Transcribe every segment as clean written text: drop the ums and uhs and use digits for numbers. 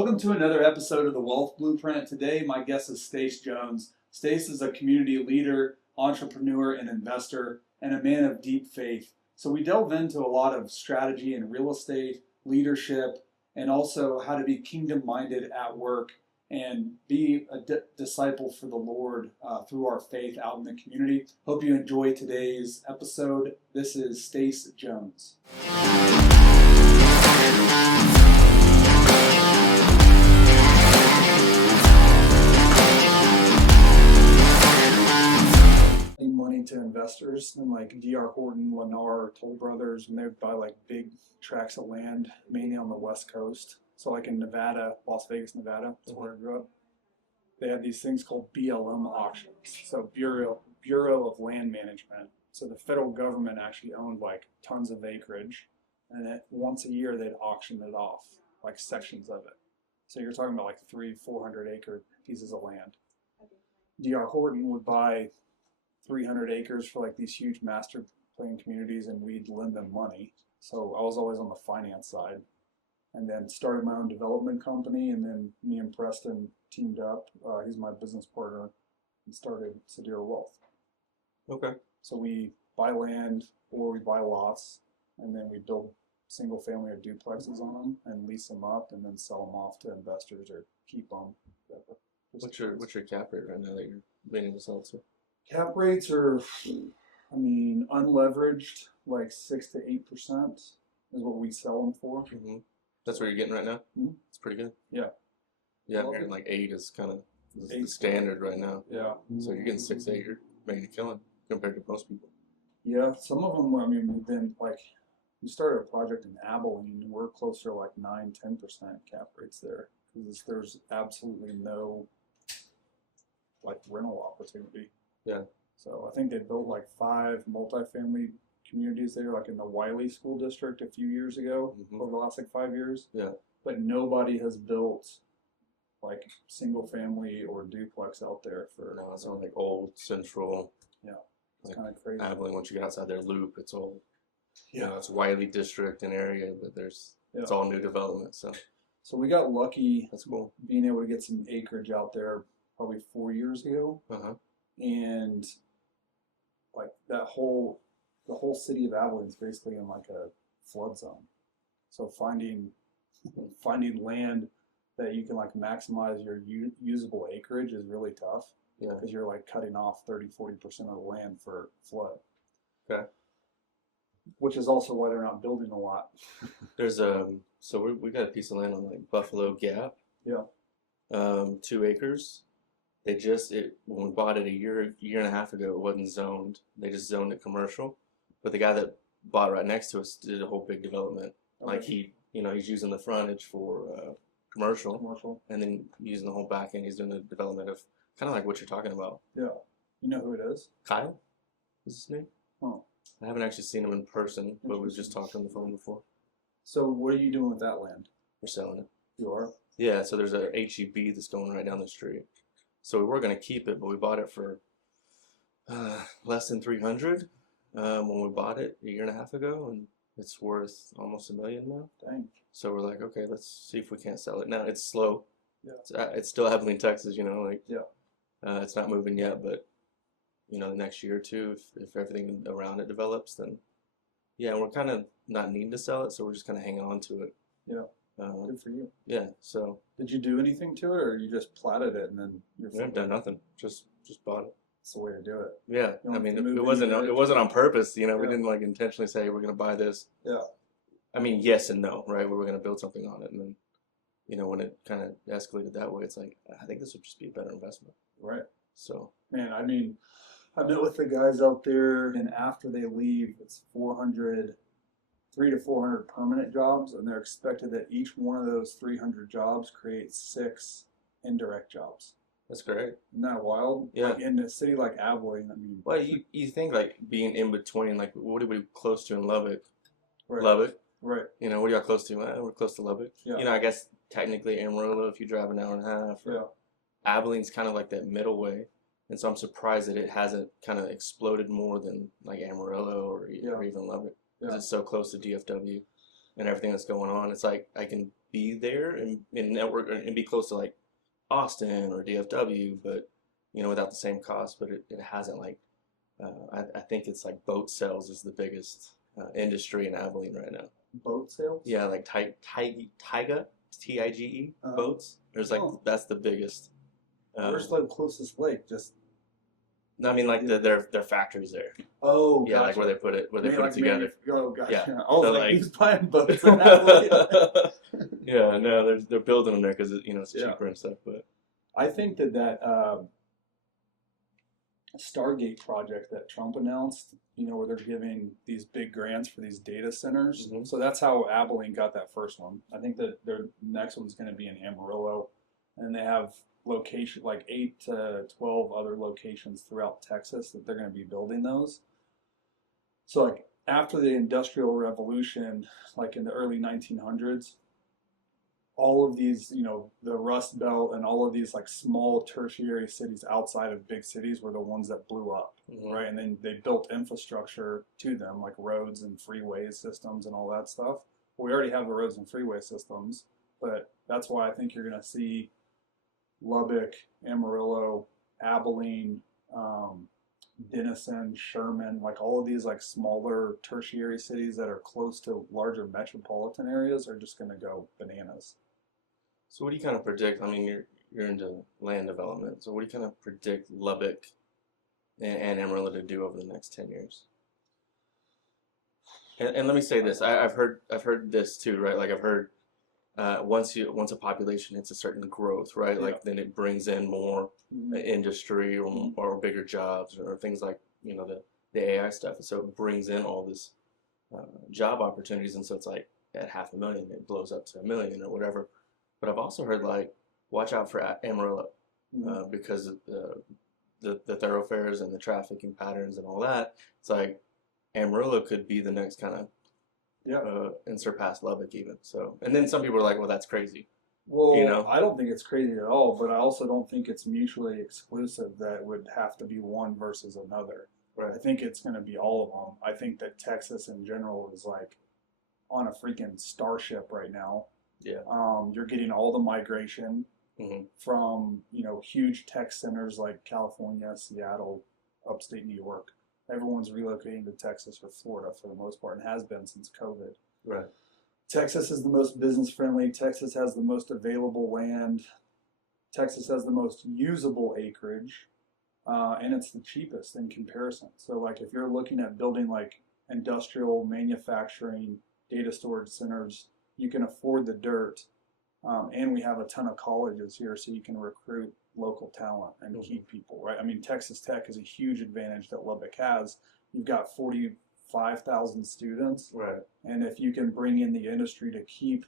Welcome to another episode of the Wealth Blueprint. Today, my guest is Stace Jones. Stace is a community leader, entrepreneur, and investor, and a man of deep faith. So we delve into a lot of strategy in real estate, leadership, and also how to be kingdom-minded at work and be a disciple for the Lord through our faith out in the community. Hope you enjoy today's episode. This is Stace Jones. Money to investors, and like D.R. Horton, Lennar, Toll Brothers, and they would buy like big tracts of land, mainly on the West Coast. So like in Nevada, Las Vegas, Nevada, that's where I grew up. They had these things called BLM auctions, so Bureau of Land Management. So the federal government actually owned like tons of acreage, and once a year they'd auction it off, like sections of it. So you're talking about like 300-400 acre pieces of land. D.R. Horton would buy 300 acres for like these huge master plan communities, and we'd lend them money. So I was always on the finance side, and then started my own development company, and then me and Preston teamed up. He's my business partner, and started Sedera Wealth. Okay. So we buy land or we buy lots, and then we build single family or duplexes on them and lease them up, and then sell them off to investors or keep them. What's your cap rate right now that you're being to sell to? Cap rates are, unleveraged, like 6 to 8% is what we sell them for. Mm-hmm. That's what you're getting right now? Mm-hmm. It's pretty good. Yeah. Yeah, I'm getting like 8 is kind of the standard right now. Yeah. So you're getting 6 to 8, you're making a killing compared to most people. Yeah, some of them, we've been like, we started a project in Abilene, and we're closer to like 9-10% cap rates there, because there's absolutely no like rental opportunity. Yeah. So I think they built like 5 multifamily communities there, like in the Wiley School District a few years ago, over the last like 5 years. Yeah. But nobody has built like single family or duplex out there for. No, it's all like old central. Yeah. It's like kind of crazy. Abilene, once you get outside their loop, it's all. Yeah. It's Wiley District and area, but it's all new development. So we got lucky. That's cool. Being able to get some acreage out there probably 4 years ago. Uh-huh. And like the whole city of Abilene is basically in like a flood zone. So finding land that you can like maximize your usable acreage is really tough. Yeah. Because you're like cutting off 30-40% of the land for flood. Okay. Which is also why they're not building a lot. There's so we got a piece of land on like Buffalo Gap. Yeah. 2 acres. When we bought it a year and a half ago, it wasn't zoned. They just zoned it commercial. But the guy that bought right next to us did a whole big development. Okay. Like he's using the frontage for commercial, and then using the whole back end. He's doing the development of kind of like what you're talking about. Yeah. You know who it is? Kyle is his name. Oh. I haven't actually seen him in person, but we've just talked on the phone before. So what are you doing with that land? We're selling it. You are? Yeah, so there's a HEB that's going right down the street. So we were going to keep it, but we bought it for less than $300 when we bought it a year and a half ago, and it's worth almost $1 million now. Dang. So we're like, okay, let's see if we can't sell it. Now it's slow. Yeah. It's still Abilene, Texas. Yeah. It's not moving yet, but the next year or two, if everything around it develops, then yeah, we're kind of not needing to sell it, so we're just kind of hanging on to it. Yeah. Good for you. Yeah. So. Did you do anything to it, or you just platted it and then you're? We haven't done nothing. Just bought it. That's the way to do it. Yeah. I mean, it wasn't on purpose. We didn't like intentionally say we're going to buy this. Yeah. I mean, yes and no, right? We were going to build something on it, and then, when it kind of escalated that way, it's like, I think this would just be a better investment. Right. So. Man, I met with the guys out there, and after they leave, it's 300 to 400 permanent jobs, and they're expected that each one of those 300 jobs creates 6 indirect jobs. That's great. Isn't that wild? Yeah. Like in a city like Abilene, Well, you think like being in between, like what are we close to in Lubbock? Right. Lubbock. Right. What are y'all close to? We're close to Lubbock. Yeah. I guess technically Amarillo if you drive an hour and a half. Yeah. Abilene's kind of like that middle way. And so I'm surprised that it hasn't kind of exploded more than like Amarillo or even Lubbock. Because it's so close to DFW and everything that's going on. It's like I can be there and network and be close to like Austin or DFW, but without the same cost. But it hasn't like I think it's like boat sales is the biggest industry in Abilene right now. Boat sales? Yeah, like Tiga, Tige boats. There's like that's the biggest. Where's the closest lake? Just I mean, like their factories there. oh, Yeah, gotcha. like where they put it Like together. Oh, gotcha. Yeah. I was So, like, like- who's buying boats in Abilene? Yeah, no, they're building them there because it's Yeah. cheaper and stuff. But I think that Stargate project that Trump announced, where they're giving these big grants for these data centers. Mhm. So that's how Abilene got that first one. I think that their next one's going to be in Amarillo, and they have location like 8 to 12 other locations throughout Texas that they're going to be building those. So like after the Industrial Revolution, like in the early 1900s, all of these, the Rust Belt and all of these like small tertiary cities outside of big cities were the ones that blew up, right? And then they built infrastructure to them, like roads and freeway systems and all that stuff. We already have the roads and freeway systems, but that's why I think you're going to see Lubbock, Amarillo, Abilene, Denison, Sherman, like all of these like smaller tertiary cities that are close to larger metropolitan areas are just going to go bananas. So what do you kind of predict? I mean, you're into land development. So what do you kind of predict Lubbock and Amarillo to do over the next 10 years? And let me say this: I've heard this too, right? Like I've heard once a population hits a certain growth, right? Yeah. Like then it brings in more industry or bigger jobs or things like the AI stuff. And so it brings in all this job opportunities, and so it's like at 500,000 it blows up to 1 million or whatever. But I've also heard like watch out for Amarillo because of the thoroughfares and the trafficking patterns and all that. It's like Amarillo could be the next kind of and surpass Lubbock even. So and then some people are like, well, that's crazy. Well, I don't think it's crazy at all, but I also don't think it's mutually exclusive that it would have to be one versus another. Right. I think it's going to be all of them. I think that Texas in general is like on a freaking starship right now. Yeah. You're getting all the migration from, huge tech centers like California, Seattle, upstate New York. Everyone's relocating to Texas or Florida for the most part and has been since COVID. Right. Texas is the most business friendly. Texas has the most available land. Texas has the most usable acreage. And it's the cheapest in comparison. So like if you're looking at building like industrial manufacturing data storage centers, you can afford the dirt. And we have a ton of colleges here, so you can recruit local talent and keep people, right? I mean, Texas Tech is a huge advantage that Lubbock has. You've got 45,000 students. Right. And if you can bring in the industry to keep,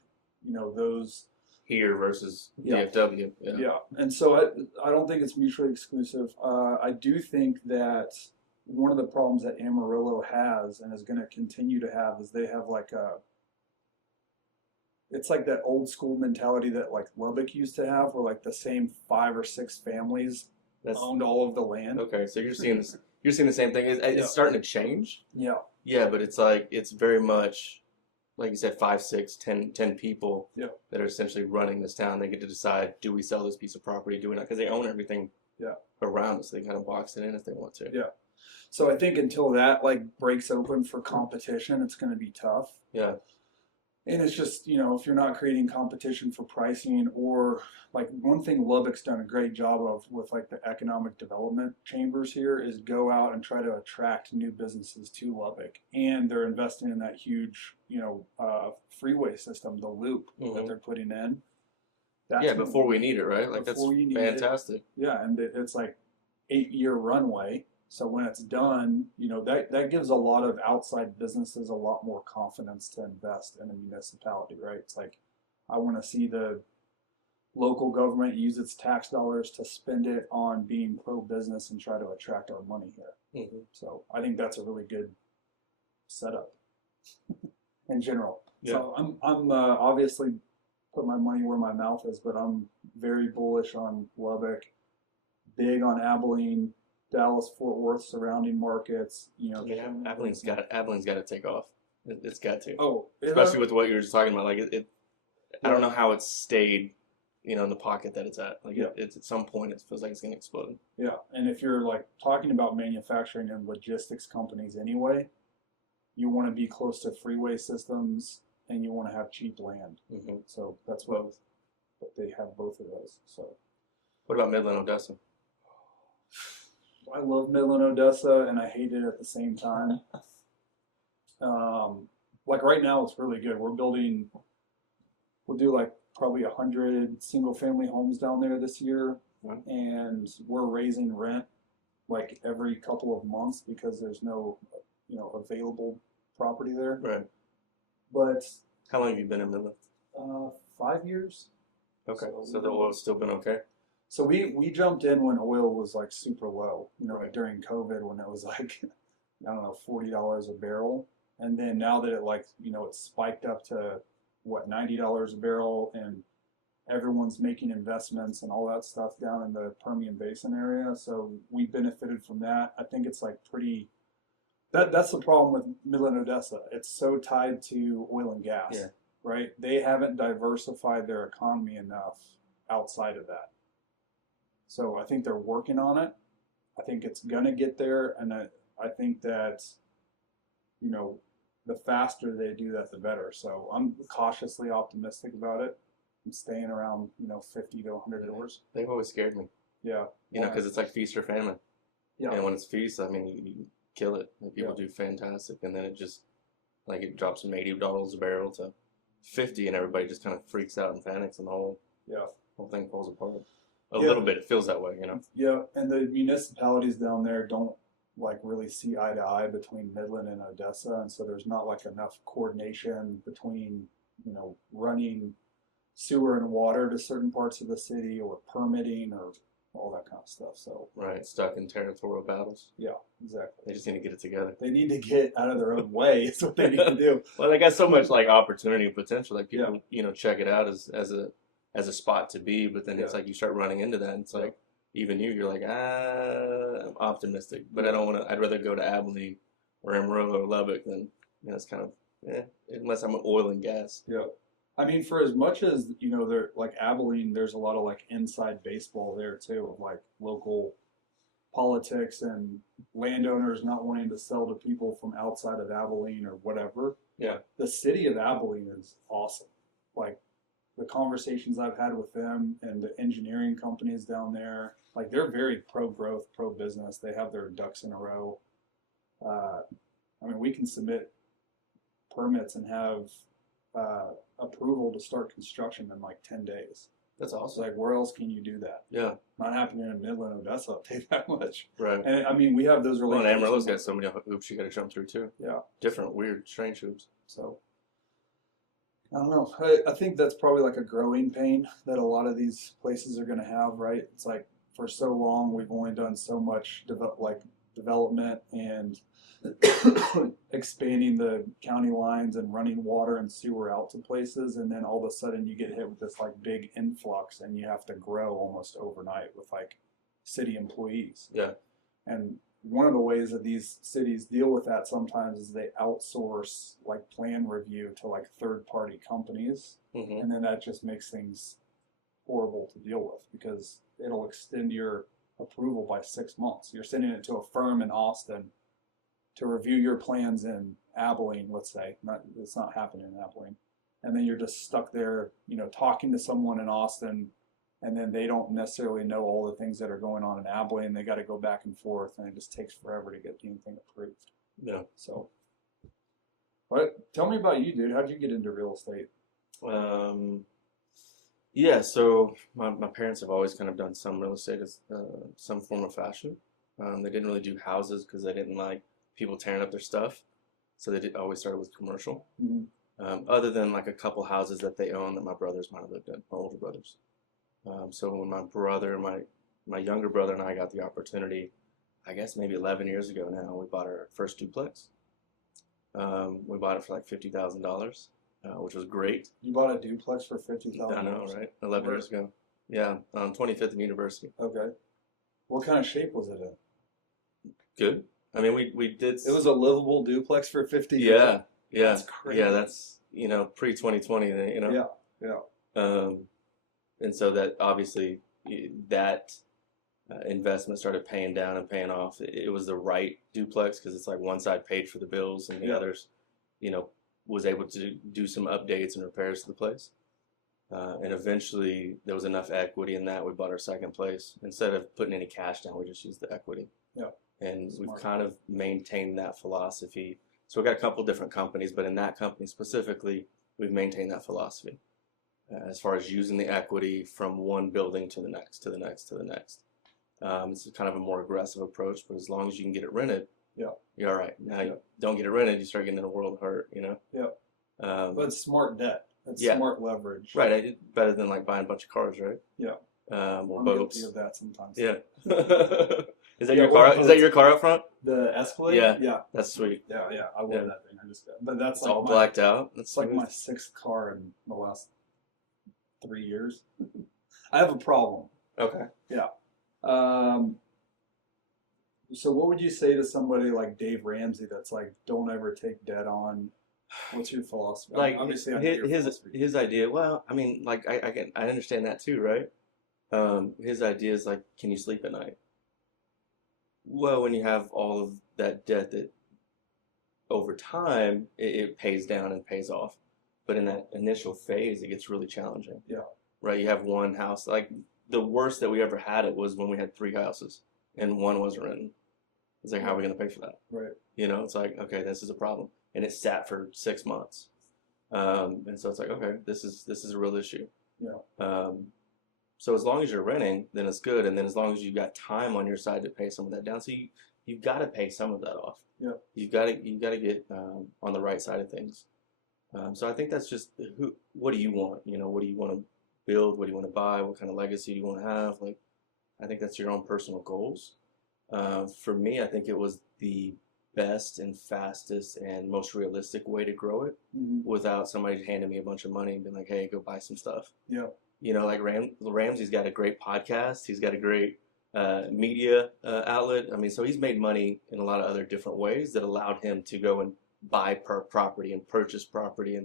those here versus DFW. Yeah. And so I don't think it's mutually exclusive. I do think that one of the problems that Amarillo has and is going to continue to have is they have like it's like that old school mentality that like Lubbock used to have, where like the same 5 or 6 families owned all of the land. Okay, so you're seeing this. You're seeing the same thing. It's starting to change. Yeah. Yeah, but it's like it's very much, like you said, 5, 6, 10 people that are essentially running this town. They get to decide: do we sell this piece of property? Do we not? Because they own everything around us. They kind of box it in if they want to. Yeah. So I think until that like breaks open for competition, it's going to be tough. Yeah. And it's just, if you're not creating competition for pricing, or like one thing Lubbock's done a great job of with like the economic development chambers here is go out and try to attract new businesses to Lubbock. And they're investing in that huge, freeway system, the loop that they're putting in. Before we need it, right? Like that's fantastic. Yeah, and it's like 8-year runway. So when it's done, that gives a lot of outside businesses a lot more confidence to invest in a municipality, right? It's like, I want to see the local government use its tax dollars to spend it on being pro-business and try to attract our money here. So I think that's a really good setup in general. Yeah. So I'm obviously put my money where my mouth is, but I'm very bullish on Lubbock, big on Abilene, Dallas, Fort Worth, surrounding markets. Abilene's got to take off. It's got to. Oh, especially with what you were just talking about. Like I don't know how it's stayed, you know, in the pocket that it's at. Like Yeah. it's at some point, it feels like it's gonna explode. Yeah, and if you're like talking about manufacturing and logistics companies anyway, you want to be close to freeway systems and you want to have cheap land. Mm-hmm. So that's what they have, both of those. So What about Midland, Odessa? I love Midland, Odessa, and I hate it at the same time. Like right now, it's really good. We'll do like probably 100 single-family homes down there this year, Wow. and we're raising rent like every couple of months because there's no, available property there. Right. But How long have you been in Midland? 5 years. Okay. So the oil's still been okay? So we jumped in when oil was like super low, Right. during COVID when it was like, I don't know, $40 a barrel. And then now that it spiked up to what, $90 a barrel, and everyone's making investments and all that stuff down in the Permian Basin area. So we benefited from that. I think it's like that's the problem with Midland, Odessa. It's so tied to oil and gas, Yeah. right? They haven't diversified their economy enough outside of that. So I think they're working on it. I think it's going to get there. And I think that, the faster they do that, the better. So I'm cautiously optimistic about it. I'm staying around, 50 to 100 doors. They've always scared me. Yeah. You know, because it's like feast or famine. Yeah. And when it's feast, I mean, you kill it. Like, people Yeah. do fantastic. And then it drops from $80 a barrel to 50, and everybody just kind of freaks out and panics, and the whole thing falls apart. A little bit. It feels that way, Yeah, and the municipalities down there don't like really see eye to eye between Midland and Odessa, and so there's not like enough coordination between, running sewer and water to certain parts of the city, or permitting, or all that kind of stuff. So Right. Stuck in territorial battles. yeah, exactly. They just need to get it together. They need to get out of their own way. Is what they need to do. Well, they got so much like opportunity and potential. Like people, check it out as a spot to be, but then it's like you start running into that, and it's like even you're like, I'm optimistic, but I don't want to. I'd rather go to Abilene or Amarillo or Lubbock than it's kind of unless I'm oil and gas. Yeah. I mean, for as much as, they're like Abilene, there's a lot of like inside baseball there too, of like local politics and landowners not wanting to sell to people from outside of Abilene or whatever. Yeah. The city of Abilene is awesome. Like the conversations I've had with them and the engineering companies down there, like they're very pro-growth, pro-business. They have their ducks in a row. I mean, we can submit permits and have approval to start construction in like 10 days. That's It's awesome. like, where else can you do that? Yeah. Not happening in Midland, Odessa, I'll tell you that much. Right. And I mean, we have those Well, and relationships. Amarillo's got so many hoops you got to jump through too. Yeah. Different, weird, strange hoops. So, I don't know. I think that's probably like a growing pain that a lot of these places are going to have, right? It's like for so long, we've only done so much development and expanding the county lines and running water and sewer out to places, and then all of a sudden you get hit with this like big influx and you have to grow almost overnight with like city employees. Yeah. And one of the ways that these cities deal with that sometimes is they outsource like plan review to like third-party companies, Mm-hmm. and then that just makes things horrible to deal with because it'll extend your approval by 6 months. You're sending it to a firm in Austin to review your plans in Abilene, let's say. It's not happening in Abilene. And then you're just stuck there, talking to someone in Austin, and then they don't necessarily know all the things that are going on in Abilene. They got to go back and forth, and it just takes forever to get anything approved. Yeah. So, but tell me about you, dude. How'd you get into real estate? Yeah, so my parents have always kind of done some real estate as some form of fashion. They didn't really do houses because they didn't like people tearing up their stuff. So they always started with commercial. Mm-hmm. Other than like a couple houses that they own that my brothers might have lived in, my older brothers. So when my younger brother and I got the opportunity, I guess maybe 11 years ago now, we bought our first duplex. We bought it for like $50,000. Which was great. You bought a duplex for $50,000? I know, right? 11 years ago. Yeah, on 25th and University. Okay. What kind of shape was it in? Good. I mean, we did. It was a livable duplex for $50,000. Yeah, yeah. That's crazy. Yeah, that's pre-2020. Yeah. Yeah. And so that obviously that investment started paying down and paying off. It was the right duplex because it's like one side paid for the bills and the Yeah. others, was able to do some updates and repairs to the place. And eventually there was enough equity in that we bought our second place. Instead of putting any cash down, we just used the equity. Yeah. And Smart. we've kind of maintained that philosophy. So we've got a couple different companies, but in that company specifically, we've maintained that philosophy as far as using the equity from one building to the next, to the next, to the next. It's kind of a more aggressive approach, but as long as you can get it rented, Yeah. you're all right. Now you don't get it rented, you start getting in a world of hurt, Yeah. But it's smart debt. It's Yeah. smart leverage. Right, better than like buying a bunch of cars, right? Yeah. Or I'm boats. guilty of that sometimes. Yeah. Is that Yeah, your car? or Is that your car up front? The Escalade? Yeah. Yeah. That's sweet. Yeah, yeah. I love Yeah. that thing. But that's It's like all blacked out. That's It's like smooth. my 6th car in the last 3 years. I have a problem. Okay. So what would you say to somebody like Dave Ramsey that's like, don't ever take debt on? What's your philosophy? Like obviously, I know your philosophy. his idea. Well, I mean, like I understand that too, right? His idea is like, can you sleep at night? Well, when you have all of that debt that over time it pays down and pays off, but in that initial phase, it gets really challenging. Yeah. Right. You have one house. Like the worst that we ever had it was when we had 3 houses and one wasn't rented. It's like, how are we going to pay for that? Right. It's like, okay, this is a problem, and it sat for 6 months, and so it's like, okay, this is a real issue. Yeah. So as long as you're renting, then it's good, and then as long as you've got time on your side to pay some of that down, so you've got to pay some of that off. Yeah. You've got to get on the right side of things. So I think that's just what do you want? What do you want to build? What do you want to buy? What kind of legacy do you want to have? Like, I think that's your own personal goals. For me, I think it was the best and fastest and most realistic way to grow it without somebody handing me a bunch of money and being like, hey, go buy some stuff. Yeah. Like Ramsey's got a great podcast. He's got a great media outlet. I mean, so he's made money in a lot of other different ways that allowed him to go and buy property and purchase property.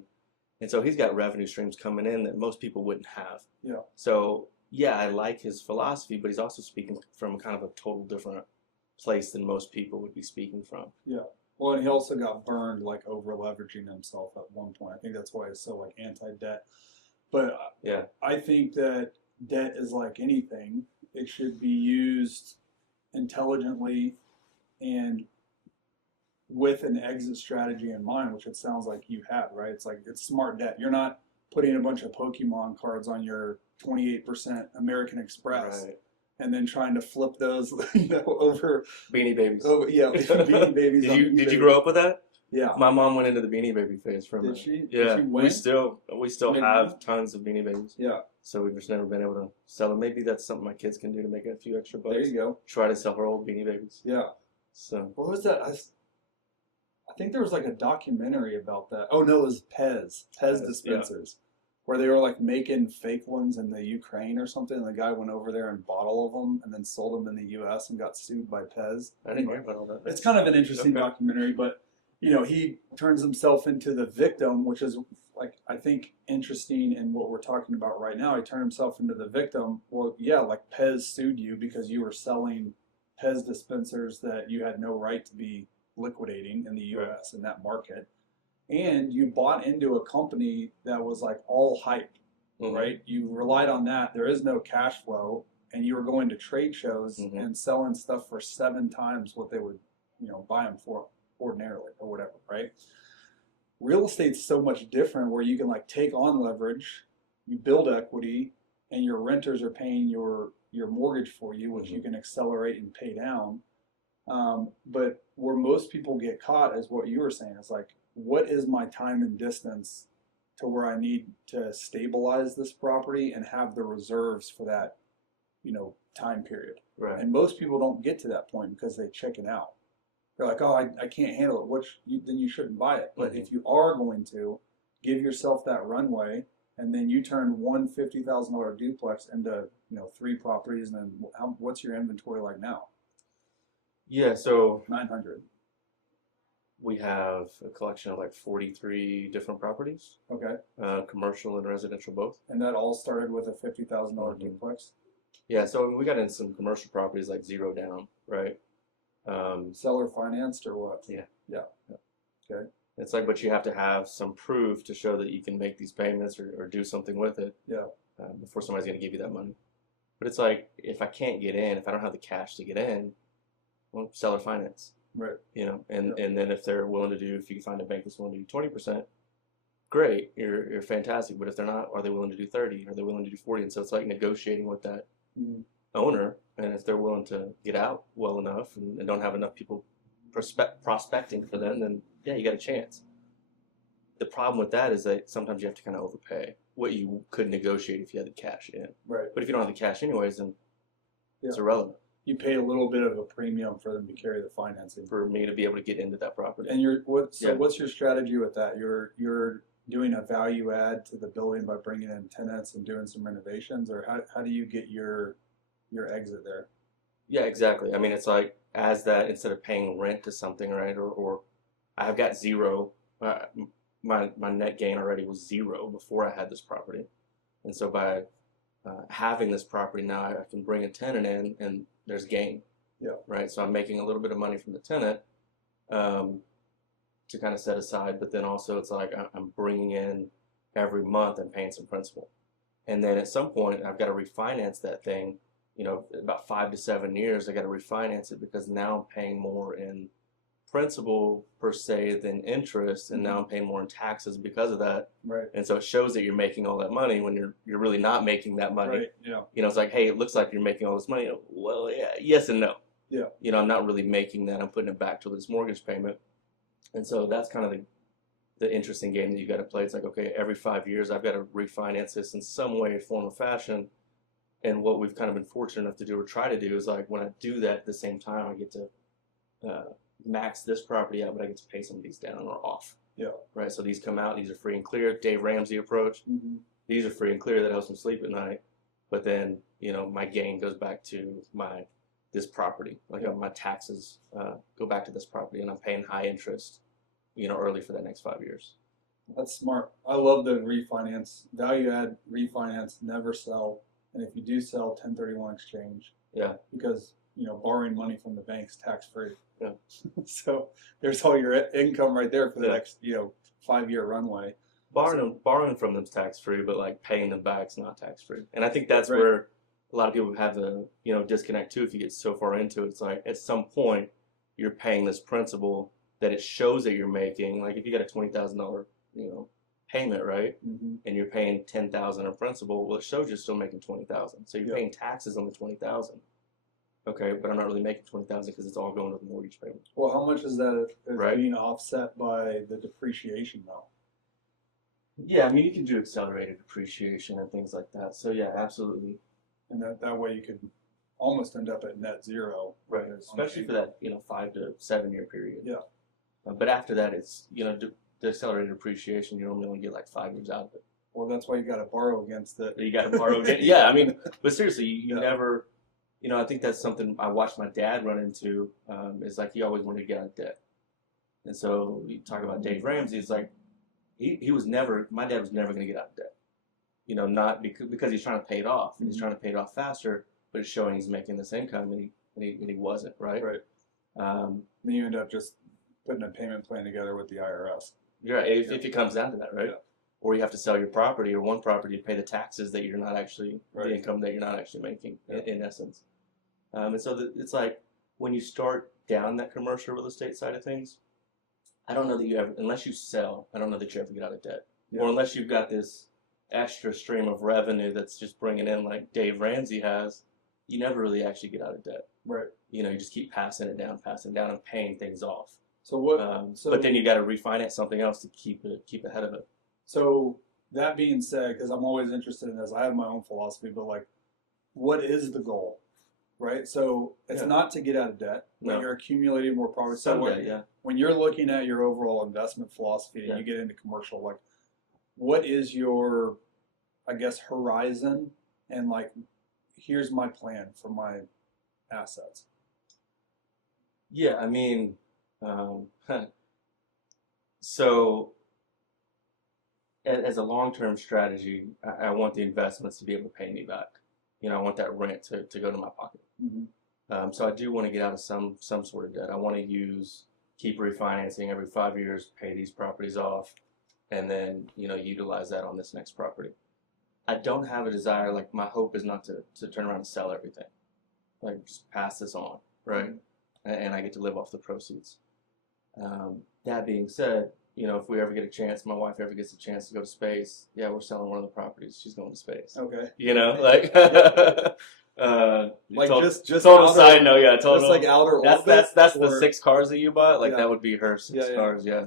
And so he's got revenue streams coming in that most people wouldn't have. Yeah. So, yeah, I like his philosophy, but he's also speaking from kind of a total different place than most people would be speaking from. Yeah. Well, and he also got burned like over leveraging himself at one point. I think that's why he's so like anti-debt. But yeah, I think that debt is like anything. It should be used intelligently and with an exit strategy in mind, which it sounds like you had, right? It's like it's smart debt. You're not putting a bunch of Pokemon cards on your 28% American Express. Right. And then trying to flip those, over Beanie Babies. Oh yeah, Beanie Babies. Did you grow up with that? Yeah. My mom went into the Beanie Baby phase for a minute. Did she? Yeah. Did she win? We still have tons of Beanie Babies. Yeah. So we've just never been able to sell them. Maybe that's something my kids can do to make a few extra bucks. There you go. Try to sell her old Beanie Babies. Yeah. So. What was that? I think there was like a documentary about that. Oh no, it was Pez dispensers. Yeah. Where they were like making fake ones in the Ukraine or something, and the guy went over there and bought all of them and then sold them in the U.S. and got sued by Pez. I didn't hear about all that. It's kind of an interesting documentary, but he turns himself into the victim, which is like I think interesting in what we're talking about right now. He turned himself into the victim. Well, yeah, like Pez sued you because you were selling Pez dispensers that you had no right to be liquidating in the U.S. in that market. And you bought into a company that was like all hype, right? You relied on that. There is no cash flow, and you were going to trade shows and selling stuff for 7 times what they would, buy them for ordinarily or whatever, right? Real estate's so much different where you can like take on leverage, you build equity, and your renters are paying your mortgage for you, which you can accelerate and pay down. But where most people get caught is what you were saying. It's like, what is my time and distance to where I need to stabilize this property and have the reserves for that, time period. Right. And most people don't get to that point because they chicken out. They're like, oh, I can't handle it. Then you shouldn't buy it. But if you are going to, give yourself that runway, and then you turn one $50,000 duplex into 3 properties. And then what's your inventory like now? Yeah, so 900. We have a collection of like 43 different properties, Okay. commercial and residential both. And that all started with a $50,000 Mhm. duplex. Yeah, so we got in some commercial properties like zero down, right? Seller financed or what? Yeah. Yeah. Okay. It's like, but you have to have some proof to show that you can make these payments or do something with it Yeah. before somebody's going to give you that money. But it's like, if I can't get in, if I don't have the cash to get in, well, seller finance, Right. you know, and Yeah. and then if they're willing to do, if you can find a bank that's willing to do 20%, great, you're fantastic. But if they're not, are they willing to do 30? Are they willing to do 40? And so it's like negotiating with that Mhm. owner, and if they're willing to get out well enough and don't have enough people prospecting for them, then yeah, you got a chance. The problem with that is that sometimes you have to kind of overpay what you could negotiate if you had the cash in. Right. But if you don't have the cash anyways, then it's Yeah. irrelevant You pay a little bit of a premium for them to carry the financing. for me to be able to get into that property. And Yeah. what's your strategy with that? You're doing a value add to the building by bringing in tenants and doing some renovations, or how do you get your exit there? Yeah, exactly. I mean, it's like as that instead of paying rent to something, right? Or I've got zero. My net gain already was zero before I had this property, and so by having this property now, I can bring a tenant in, and there's gain. Yeah. Right. So I'm making a little bit of money from the tenant to kind of set aside, but then also it's like I'm bringing in every month and paying some principal, and then at some point I've got to refinance that thing. You know, about 5 to 7 years, I got to refinance it because now I'm paying more in principal per se than interest, and now I'm paying more in taxes because of that. Right. And so it shows that you're making all that money when you're really not making that money. Right. Yeah. You know, it's like, hey, it looks like you're making all this money. Well, yeah, yes and no. Yeah. You know, I'm not really making that. I'm putting it back to this mortgage payment, and so that's kind of the interesting game that you got to play. It's like, okay, every 5 years I've got to refinance this in some way, form, or fashion. And what we've kind of been fortunate enough to do or try to do is like when I do that at the same time, I get to max this property out, but I get to pay some of these down or off. Yeah. Right. So these come out. These are free and clear. Dave Ramsey approach. Mm-hmm. These are free and clear. That helps me sleep at night. But then my gain goes back to this property. Like my taxes go back to this property, and I'm paying high interest. Early for that next 5 years. That's smart. I love the refinance, value add, refinance, never sell. And if you do sell, 1031 exchange. Yeah. Because, borrowing money from the bank's tax free. Yeah. So there's all your income right there for the next, 5-year runway. Borrowing from them's tax free, but like paying them back's not tax free. And I think that's right. where a lot of people have the, disconnect too. If you get so far into it, it's like at some point you're paying this principal that it shows that you're making. Like if you got a $20,000, payment, right? Mm-hmm. And you're paying $10,000 in principal, well, it shows you're still making $20,000. So you're paying taxes on the $20,000. Okay, but I'm not really making $20,000 because it's all going to the mortgage payment. Well, how much is that right. being offset by the depreciation though? Yeah, I mean you can do accelerated depreciation and things like that. So yeah, absolutely. And that way you can almost end up at net zero. Right. Especially for that 5 to 7 year period. Yeah. But after that, it's the accelerated depreciation, you only get like 5 years out of it. Well, that's why you got to borrow against it. You got to borrow again. Yeah, I mean, but seriously, you never, I think that's something I watched my dad run into. Is like he always wanted to get out of debt, and so you talk about Dave Ramsey. It's like he was never. My dad was never going to get out of debt. Not because he's trying to pay it off, and he's trying to pay it off faster, but it's showing he's making this income, and he wasn't, right? Right. Then you end up just putting a payment plan together with the IRS. You're right, if it comes down to that, right? Yeah. Or you have to sell your property or one property to pay the taxes that you're not actually, right. the income that you're not actually making, in essence. And so it's like when you start down that commercial real estate side of things, I don't know that you ever, unless you sell, I don't know that you ever get out of debt. Yeah. Or unless you've got this extra stream of revenue that's just bringing in like Dave Ramsey has, you never really actually get out of debt. Right. You just keep passing it down and paying things off. So what? But then you got to refinance something else to keep ahead of it. So that being said, because I'm always interested in this, I have my own philosophy, but like, what is the goal, right? So it's not to get out of debt, but you're accumulating more property. So when you're looking at your overall investment philosophy and you get into commercial, like, what is your, I guess, horizon? And like, here's my plan for my assets. Yeah, I mean, So as a long-term strategy, I want the investments to be able to pay me back. You know, I want that rent to go to my pocket. Mm-hmm. So I do want to get out of some sort of debt. I want to keep refinancing every 5 years, pay these properties off, and then, you know, utilize that on this next property. I don't have a desire, like my hope is not to turn around and sell everything. Like just pass this on, right? And I get to live off the proceeds. That being said, you know, if we ever get a chance, my wife ever gets a chance to go to space, yeah, we're selling one of the properties. She's going to space. Okay. You know, like, like just total outer, side note, yeah, total. just like outer orbit. That's or, the 6 cars that you bought. Like yeah. that would be her 6 cars. Yeah,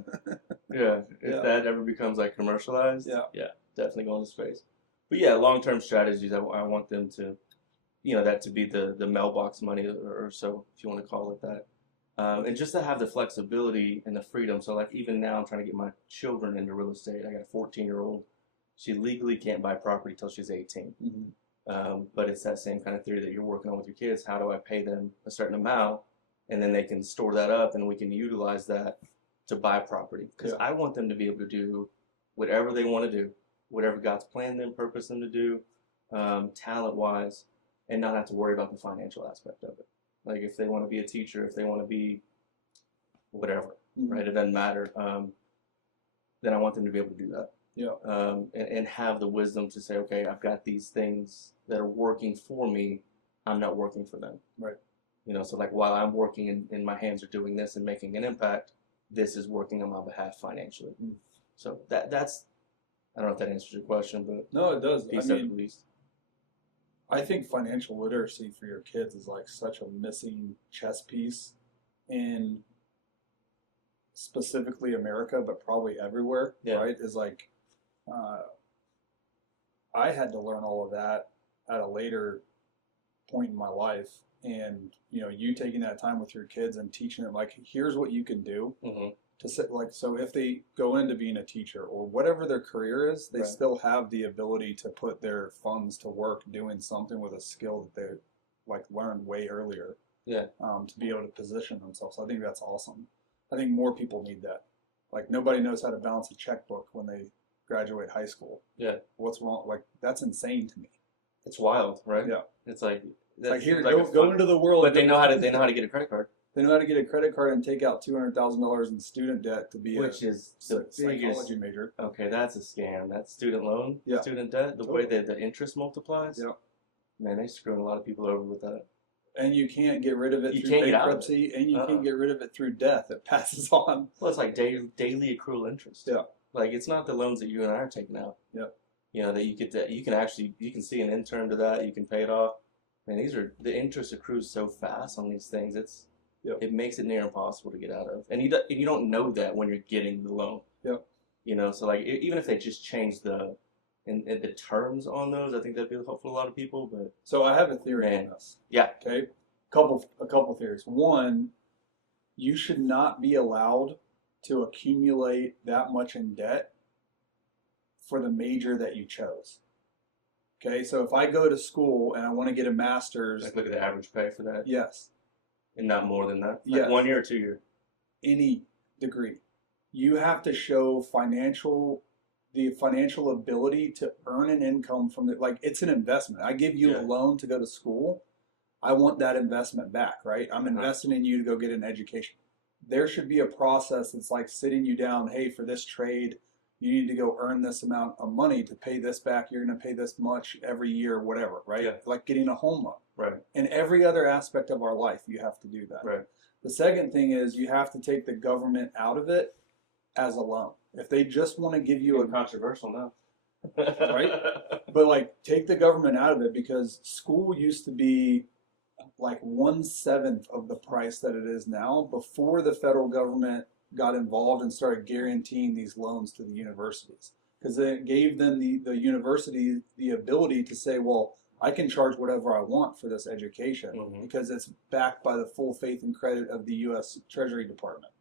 yeah. If that ever becomes like commercialized, yeah, definitely going to space. But yeah, long-term strategies. I want them to, you know, that to be the mailbox money or so, if you want to call it that. And just to have the flexibility and the freedom. So like even now I'm trying to get my children into real estate. I got a 14-year-old. She legally can't buy property till she's 18. Mm-hmm. But it's that same kind of theory that you're working on with your kids. How do I pay them a certain amount and then they can store that up and we can utilize that to buy property? Because I want them to be able to do whatever they want to do, whatever God's planned them, purposed them to do, talent-wise, and not have to worry about the financial aspect of it. Like if they want to be a teacher, if they want to be whatever, right? It doesn't matter. Then I want them to be able to do that. Yeah. And have the wisdom to say, okay, I've got these things that are working for me. I'm not working for them. Right. You know, so like while I'm working and my hands are doing this and making an impact, this is working on my behalf financially. So that's, I don't know if that answers your question, but no, it does. piece at least. I think financial literacy for your kids is like such a missing chess piece in specifically America, but probably everywhere, right? Is like, I had to learn all of that at a later point in my life. And, you know, you taking that time with your kids and teaching them, like, here's what you can do to sit, like, so if they go into being a teacher or whatever their career is, they still have the ability to put their funds to work doing something with a skill that they like learned way earlier. To be able to position themselves. I think that's awesome. I think more people need that. Like nobody knows how to balance a checkbook when they graduate high school. What's wrong? Like that's insane to me. It's wild, right? Yeah. It's like here, go into the world. But they know how to get a credit card. They know how to get a credit card and take out $200,000 in student debt to be which is the psychology major. Okay, that's a scam. That's student loan, student debt. The way that the interest multiplies. Man, they're screwing a lot of people over with that. And you can't get rid of it through bankruptcy, and you can't get rid of it through death. It passes on. Well, it's like daily accrual interest. Like it's not the loans that you and I are taking out. You know that you can see an end term to that. You can pay it off. Man, the interest accrues so fast on these things. It makes it near impossible to get out of. And you don't know that when you're getting the loan. You know, so like even if they just change the terms on those, I think that'd be helpful to a lot of people. But so I have a theory on this. Okay. A couple theories. One, you should not be allowed to accumulate that much in debt for the major that you chose. Okay, so if I go to school and I want to get a master's, like look at the average pay for that. Yes. And not more than that. Like 1 year or 2 year. Any degree, you have to show the financial ability to earn an income from it. Like it's an investment. I give you a loan to go to school. I want that investment back, right? I'm investing in you to go get an education. There should be a process that's like sitting you down. Hey, for this trade, you need to go earn this amount of money to pay this back. You're going to pay this much every year, whatever, right? Like getting a home loan. Right. In every other aspect of our life, you have to do that. Right. The second thing is you have to take the government out of it as a loan. If they just want to give you controversial now. Right? But like take the government out of it, because school used to be like 1/7 of the price that it is now before the federal government got involved and started guaranteeing these loans to the universities, because it gave them the university the ability to say, well, I can charge whatever I want for this education because it's backed by the full faith and credit of the U.S. Treasury Department.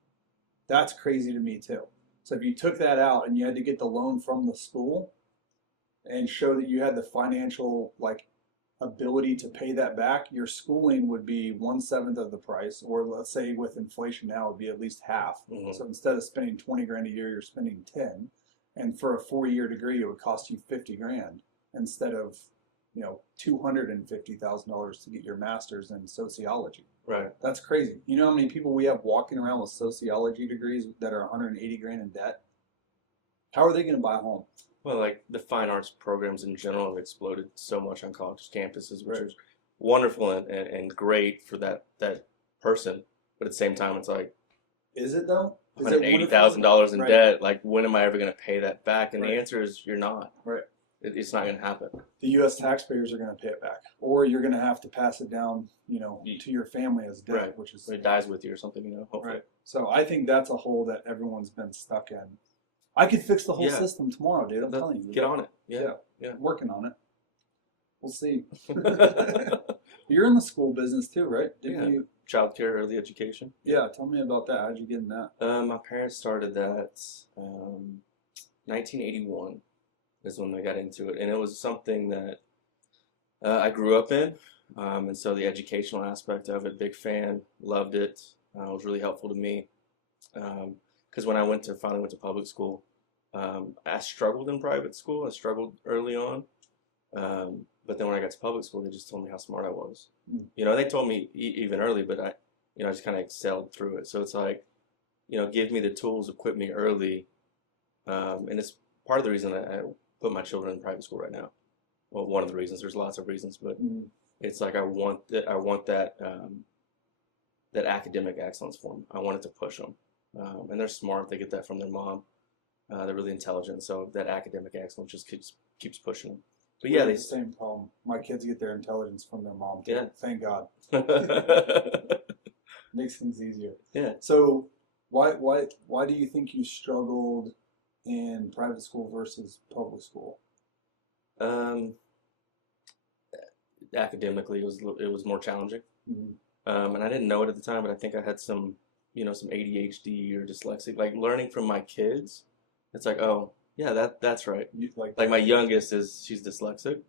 That's crazy to me too. So if you took that out and you had to get the loan from the school and show that you had the financial like ability to pay that back, your schooling would be 1/7 of the price, or let's say with inflation now, it would be at least half. Mhm. So instead of spending 20 grand a year, you're spending 10. And for a 4-year degree, it would cost you 50 grand instead of, $250,000 to get your master's in sociology. Right. That's crazy. You know how many people we have walking around with sociology degrees that are 180 grand in debt? How are they going to buy a home? Well, like the fine arts programs in general have exploded so much on college campuses, which Right. is wonderful and great for that person. But at the same time, it's like Is it though? Is it $180,000 in Right. debt. Like, when am I ever going to pay that back? And Right. the answer is you're not. Right. It's not going to happen. The U.S. taxpayers are going to pay it back, or you're going to have to pass it down, to your family as debt, Right. which is So it dies with you or something, hopefully. right. So I think that's a hole that everyone's been stuck in. I could fix the whole Yeah. system tomorrow, dude. I'm telling you. Get on it. Yeah. I'm working on it. We'll see. You're in the school business too, right? Didn't you? Childcare, early education. Yeah. Tell me about that. How'd you get in that? My parents started that 1981 is when they got into it, and it was something that I grew up in, and so the educational aspect of it, big fan, loved it. It was really helpful to me because when I finally went to public school, I struggled in private school. I struggled early on, but then when I got to public school, they just told me how smart I was. They told me even early, but I just kind of excelled through it. So it's like, give me the tools, equip me early, and it's part of the reason that I put my children in private school right now. Well, one of the reasons. There's lots of reasons, but it's like I want that that academic excellence for them. I want it to push them, and they're smart. They get that from their mom. They're really intelligent, so that academic excellence just keeps pushing them. But yeah, the same problem. My kids get their intelligence from their mom too. Yeah. Thank God. Makes things easier. Yeah. So why do you think you struggled in private school versus public school? Academically, it was more challenging, Mm-hmm. and I didn't know it at the time, but I think I had some some ADHD or dyslexic. Like, learning from my kids, it's like, oh yeah, that's right. Like my youngest she's dyslexic.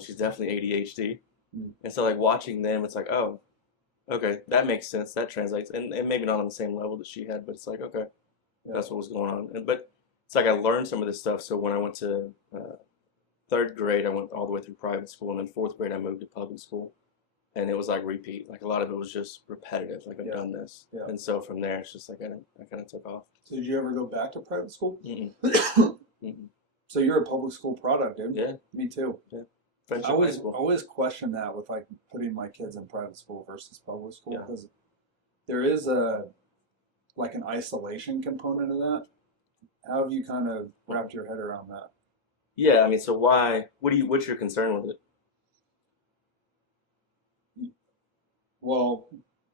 She's definitely ADHD, and so like watching them, it's like, oh, okay, that makes sense. That translates, and maybe not on the same level that she had, but it's like, okay, that's what was going on. But it's like I learned some of this stuff. So when I went to 3rd grade, I went all the way through private school, and then 4th grade, I moved to public school, and it was like repeat. Like, a lot of it was just repetitive. Like, I've done this, and so from there, it's just like I kind of took off. So did you ever go back to private school? Mm-mm. Mm-mm. So you're a public school product, dude. Yeah, Me too. Yeah. I always question that with like putting my kids in private school versus public school, because there is an isolation component of that. How have you kind of wrapped your head around that? Yeah, I mean, so what's your concern with it? Well,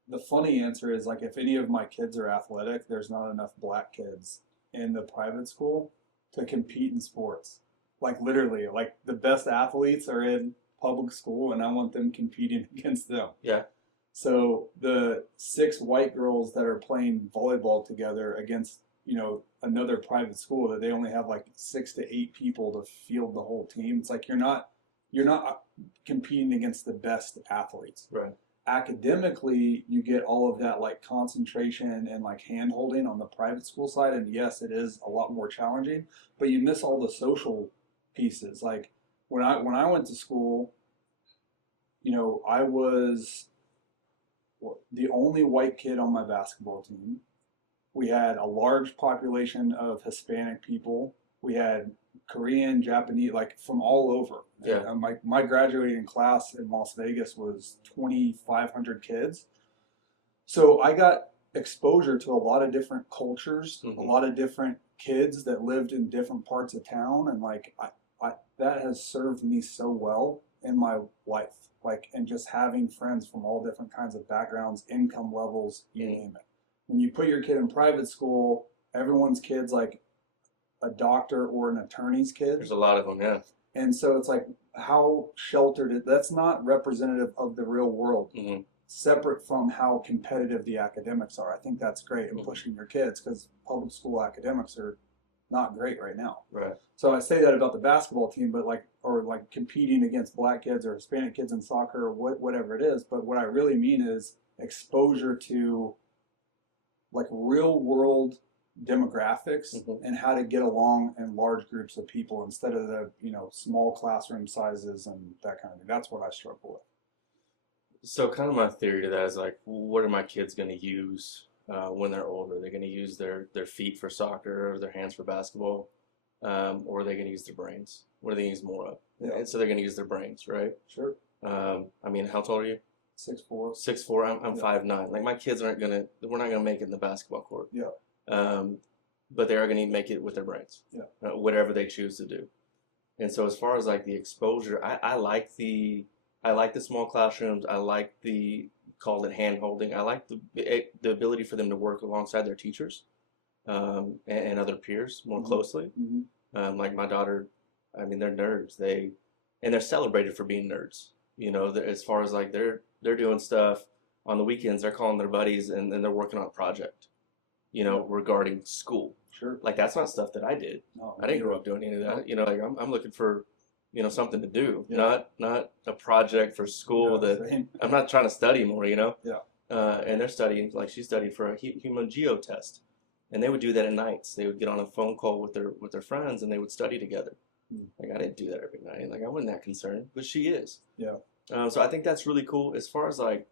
the funny answer is, like, if any of my kids are athletic, there's not enough black kids in the private school to compete in sports. Like, literally, like, the best athletes are in public school, and I want them competing against them. Yeah. So the 6 white girls that are playing volleyball together against, another private school, that they only have like 6 to 8 people to field the whole team. It's like you're not competing against the best athletes. Right. Academically, you get all of that like concentration and like hand holding on the private school side, and yes, it is a lot more challenging, but you miss all the social pieces. Like, when I went to school, I was the only white kid on my basketball team. We had a large population of Hispanic people. We had Korean, Japanese, like from all over. Yeah. And my graduating class in Las Vegas was 2,500 kids. So I got exposure to a lot of different cultures, a lot of different kids that lived in different parts of town, and like I that has served me so well in my life. Like, and just having friends from all different kinds of backgrounds, income levels, you name it. When you put your kid in private school, everyone's kid's like a doctor or an attorney's kid. There's a lot of them, yeah. And so it's like, how sheltered that's not representative of the real world. Separate from how competitive the academics are. I think that's great in pushing your kids, because public school academics are not great right now. Right. So I say that about the basketball team, but like competing against black kids or Hispanic kids in soccer or whatever it is. But what I really mean is exposure to like real world demographics and how to get along in large groups of people instead of the small classroom sizes and that kind of thing. That's what I struggle with. So kind of my theory to that is like, what are my kids going to use when they're older? They're going to use their feet for soccer or their hands for basketball, or are they going to use their brains? What are they going to use more of? Yeah. And so they're going to use their brains, right? Sure. I mean, how tall are you? 6'4". 6'4". I'm 5'9". Like my kids we're not gonna make it in the basketball court. Yeah. But they are gonna make it with their brains. Yeah. Whatever they choose to do. And so as far as like the exposure, I like the small classrooms. I like the call it hand holding. I like the ability for them to work alongside their teachers and other peers more closely. Mm-hmm. Like my daughter, I mean, they're nerds. They're celebrated for being nerds. As far as like they're doing stuff on the weekends, they're calling their buddies and then they're working on a project, regarding school. Sure. Like that's not stuff that I did. No, I didn't grow up doing any of that. No. Like I'm looking for, something to do, Yeah. not a project for school that same. I'm not trying to study more, Yeah. And they're studying, like she studied for a human geo test, and they would do that at nights. They would get on a phone call with their friends and they would study together. Like I didn't do that every night. Like I wasn't that concerned, but she is. Yeah. So I think that's really cool as far as like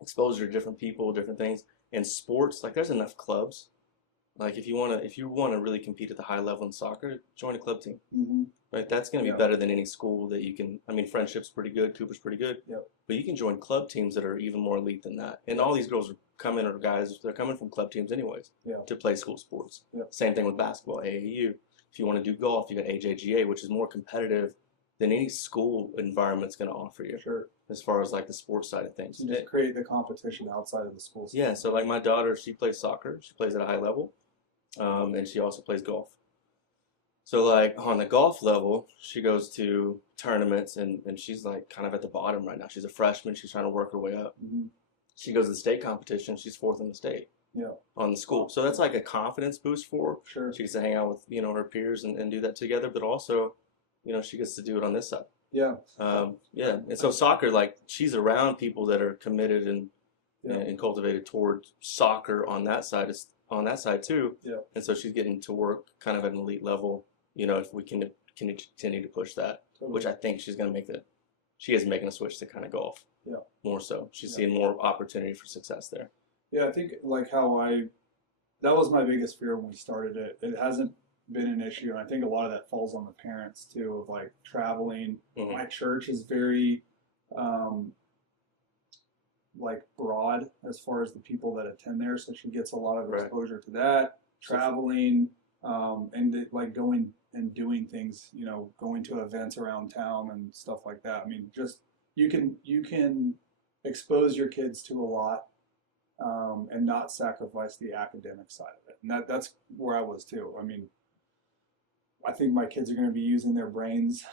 exposure to different people, different things, and sports. Like there's enough clubs. Like if you wanna really compete at the high level in soccer, join a club team. Mm-hmm. Right, that's gonna be better than any school that you can. I mean, Friendship's pretty good, Cooper's pretty good. Yep. But you can join club teams that are even more elite than that. And all these girls are coming, or guys, they're coming from club teams anyways. Yeah. To play school sports. Yep. Same thing with basketball, AAU. If you want to do golf, you got AJGA, which is more competitive than any school environment's going to offer you. Sure. As far as like the sports side of things. You just create the competition outside of the school. Yeah. So like my daughter, she plays soccer. She plays at a high level, and she also plays golf. So like on the golf level, she goes to tournaments and she's like kind of at the bottom right now. She's a freshman. She's trying to work her way up. Mm-hmm. She goes to the state competition. She's 4th in the state. Yeah. On the school. So that's like a confidence boost for her. Sure. She gets to hang out with, her peers and do that together, but also, she gets to do it on this side. Yeah. Yeah. And so soccer, like she's around people that are committed and cultivated towards soccer on that side too. Yeah. And so she's getting to work kind of at an elite level, if we can continue to push that, Totally. which I think she is making a switch to kind of golf. Yeah. More so. She's seeing more opportunity for success there. Yeah, I think like that was my biggest fear when we started it. It hasn't been an issue, and I think a lot of that falls on the parents too, of like traveling. Mm-hmm. My church is very like broad as far as the people that attend there, so she gets a lot of exposure to that, traveling, and like going and doing things, going to events around town and stuff like that. I mean, just you can expose your kids to a lot. And not sacrifice the academic side of it. And that's where I was too. I mean, I think my kids are going to be using their brains.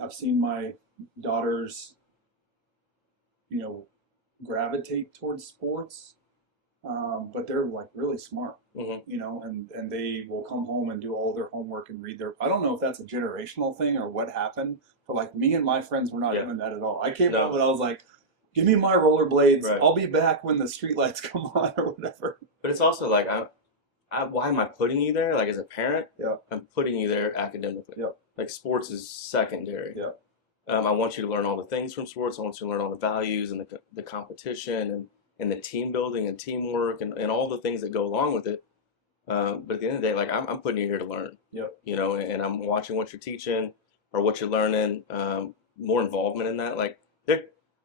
I've seen my daughters, gravitate towards sports, but they're like really smart, and they will come home and do all their homework and read I don't know if that's a generational thing or what happened, but like me and my friends were not doing that at all. I came out and I was like, give me my rollerblades. Right. I'll be back when the streetlights come on or whatever. But it's also like, why am I putting you there? Like as a parent, Yeah. I'm putting you there academically. Yeah. Like sports is secondary. Yeah. I want you to learn all the things from sports. I want you to learn all the values and the competition and the team building and teamwork and all the things that go along with it. But at the end of the day, like I'm putting you here to learn. Yep. And I'm watching what you're teaching or what you're learning. More involvement in that. Like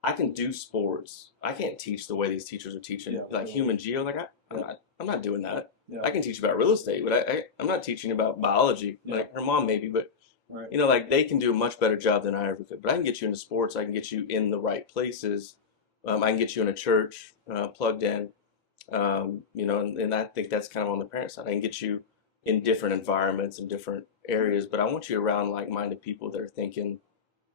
I can do sports. I can't teach the way these teachers are teaching. Yeah. Like human geo. Like I'm not doing that. Yeah. I can teach about real estate, but I'm not teaching about biology. Yeah. Like her mom maybe, but Right. like they can do a much better job than I ever could. But I can get you into sports. I can get you in the right places. I can get you in a church, plugged in. And I think that's kind of on the parent side. I can get you in different environments and different areas, but I want you around like-minded people that are thinking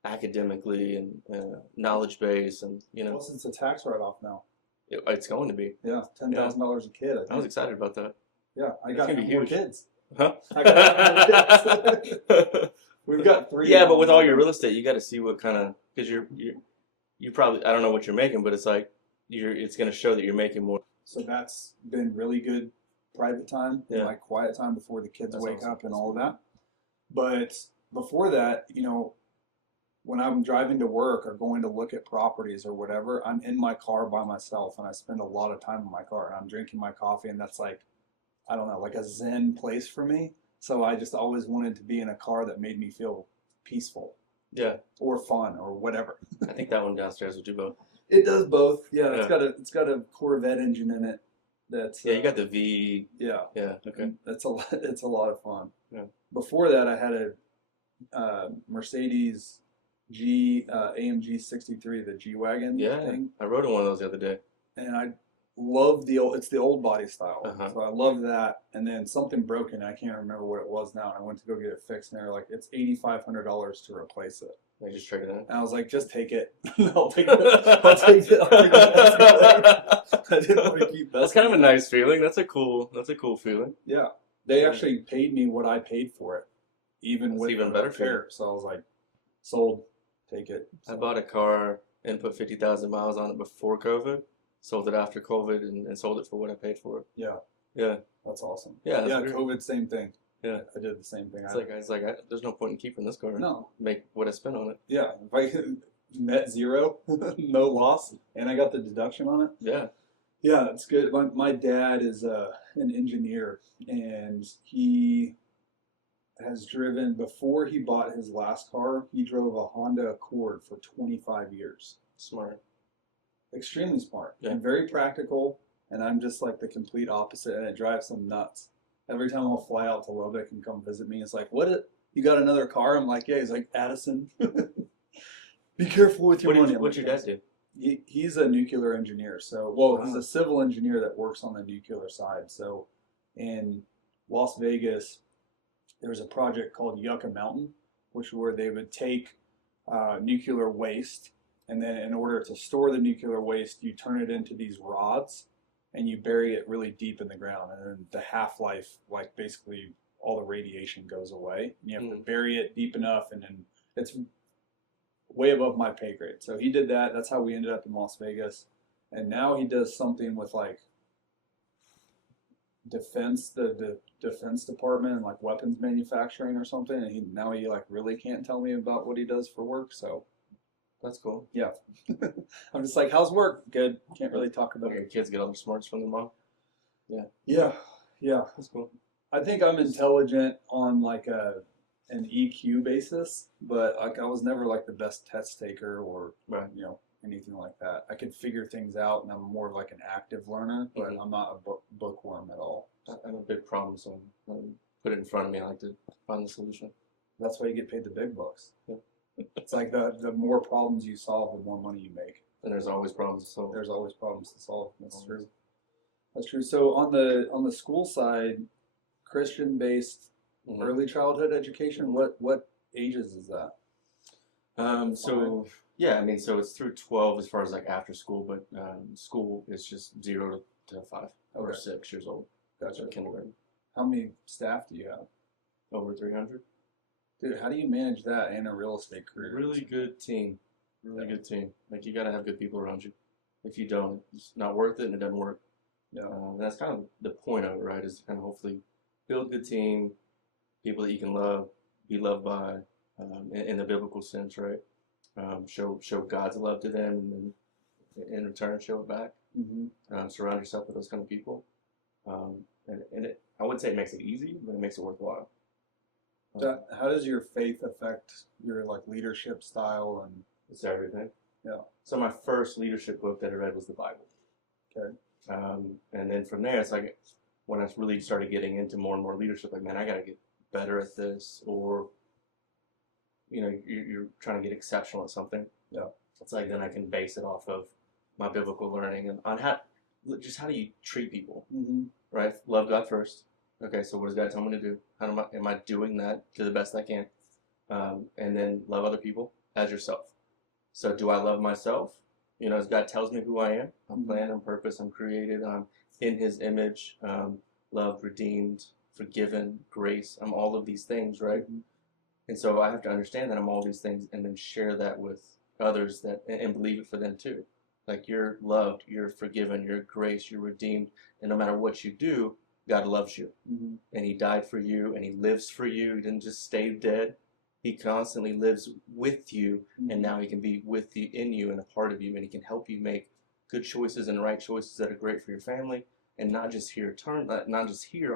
academically and knowledge base, and Plus, it's a tax write-off now. it's going to be. Yeah, $10,000 a kid. I think. I was excited about that. Yeah, I It's got gonna be more huge. kids. Huh? I got We've got 3. Yeah, but with all your real estate, you got to see what kind of, because you probably, I don't know what you're making, but it's like it's going to show that you're making more. So that's been really good private time and Yeah. like quiet time before the kids That's wake awesome. up and all of that. But before that, when I'm driving to work or going to look at properties or whatever, I'm in my car by myself and I spend a lot of time in my car and I'm drinking my coffee, and that's like, I don't know, like a zen place for me. So I just always wanted to be in a car that made me feel peaceful Yeah, or fun or whatever. I think that one downstairs will do both. It does both. Yeah, Yeah. it's got a Corvette engine in it. That's Yeah, you got the V. yeah. Yeah, okay. It's a lot of fun. Yeah. Before that, I had a Mercedes AMG 63, the G wagon Yeah, thing, I rode in one of those the other day. and I love it's the old body style, Uh-huh. so I love that. And then something broke, and I can't remember what it was now. And I went to go get it fixed, and they're like, it's $8,500 to replace it. I just traded in. And I was like, just take it. I'll take it. I'll take it. I didn't want to keep. That's kind of a nice feeling. That's a cool feeling. Yeah, they actually paid me what I paid for it, even That's with even the better for you. repair. So I was like, sold. Take it. I bought a car and put 50,000 miles on it before COVID. Sold it after COVID and sold it for what I paid for it. Yeah, Yeah, that's awesome. Yeah, that's yeah. weird. COVID, same thing. Yeah. I did the same thing. It's like there's no point in keeping this car. No. Make what I spent on it. Yeah, if I could net zero, no loss, and I got the deduction on it. Yeah. Yeah, that's good. My dad is an engineer, and he has driven, before he bought his last car, he drove a Honda Accord for 25 years. Smart. Extremely smart, Yeah. and very practical, and I'm just like the complete opposite, and it drives him nuts. Every time I'll fly out to Lubbock and come visit me, it's like, you got another car? I'm like, yeah. He's like, Addison, be careful with your money. What's your dad do? He's a nuclear engineer. So, he's a civil engineer that works on the nuclear side. So, in Las Vegas, there was a project called Yucca Mountain, where they would take nuclear waste, and then in order to store the nuclear waste, you turn it into these rods, and you bury it really deep in the ground, and then the half-life, like basically all the radiation goes away. And you have to bury it deep enough, and then it's way above my pay grade. So he did that. That's how we ended up in Las Vegas. And now he does something with like defense, the defense department, and like weapons manufacturing or something. And now he like really can't tell me about what he does for work. So That's cool. yeah, I'm just like, how's work? Good. Can't really talk about Your it. kids get all their smarts from their mom. Yeah. That's cool. I think I'm intelligent on like an EQ basis, but like I was never like the best test taker or Right. anything like that. I could figure things out, and I'm more of like an active learner, but Mhm. I'm not a bookworm at all. I have a big problem, so put it in front of me. I like to find the solution. That's why you get paid the big bucks. Yeah. It's like the more problems you solve, the more money you make. And there's always problems to solve. There's always problems to solve. That's Always. true. That's true. So on the school side, Christian-based Mhm. early childhood education, what ages is that? So yeah, I mean, so it's through 12 as far as like after school, but school is just 0 to 5 or Okay. 6 years old. Gotcha. Kindergarten. How many staff do you have? Over 300. Dude, how do you manage that and a real estate career? Really good team. Really Yeah. good team. Like you got to have good people around you. If you don't, it's not worth it and it doesn't work. Yeah. And that's kind of the point of it, right? Is to kind of hopefully build a good team, people that you can love, be loved by, in the biblical sense, right? Show God's love to them, and then in return show it back. Mm-hmm. Surround yourself with those kind of people, and I wouldn't say it makes it easy, but it makes it worthwhile. How does your faith affect your like leadership style and? It's everything. Yeah. So my first leadership book that I read was the Bible. Okay. And then from there, it's like when I really started getting into more and more leadership, like, man, I got to get better at this, or, you're trying to get exceptional at something. Yeah. It's like, then I can base it off of my biblical learning and on how do you treat people, Mm-hmm. right? Love God first. Okay. So what does God tell me to do? How am I doing that to the best I can? And then love other people as yourself. So do I love myself? As God tells me who I am, I'm planned, I'm purpose, I'm created, I'm in His image, loved, redeemed, forgiven, grace. I'm all of these things, right? Mm-hmm. And so I have to understand that I'm all these things and then share that with others that and believe it for them too. Like you're loved, you're forgiven, you're grace, you're redeemed, and no matter what you do, God loves you. Mm-hmm. And he died for you and he lives for you. He didn't just stay dead. He constantly lives with you, and now he can be with you, in you, and a part of you, and he can help you make good choices and right choices that are great for your family, and not just here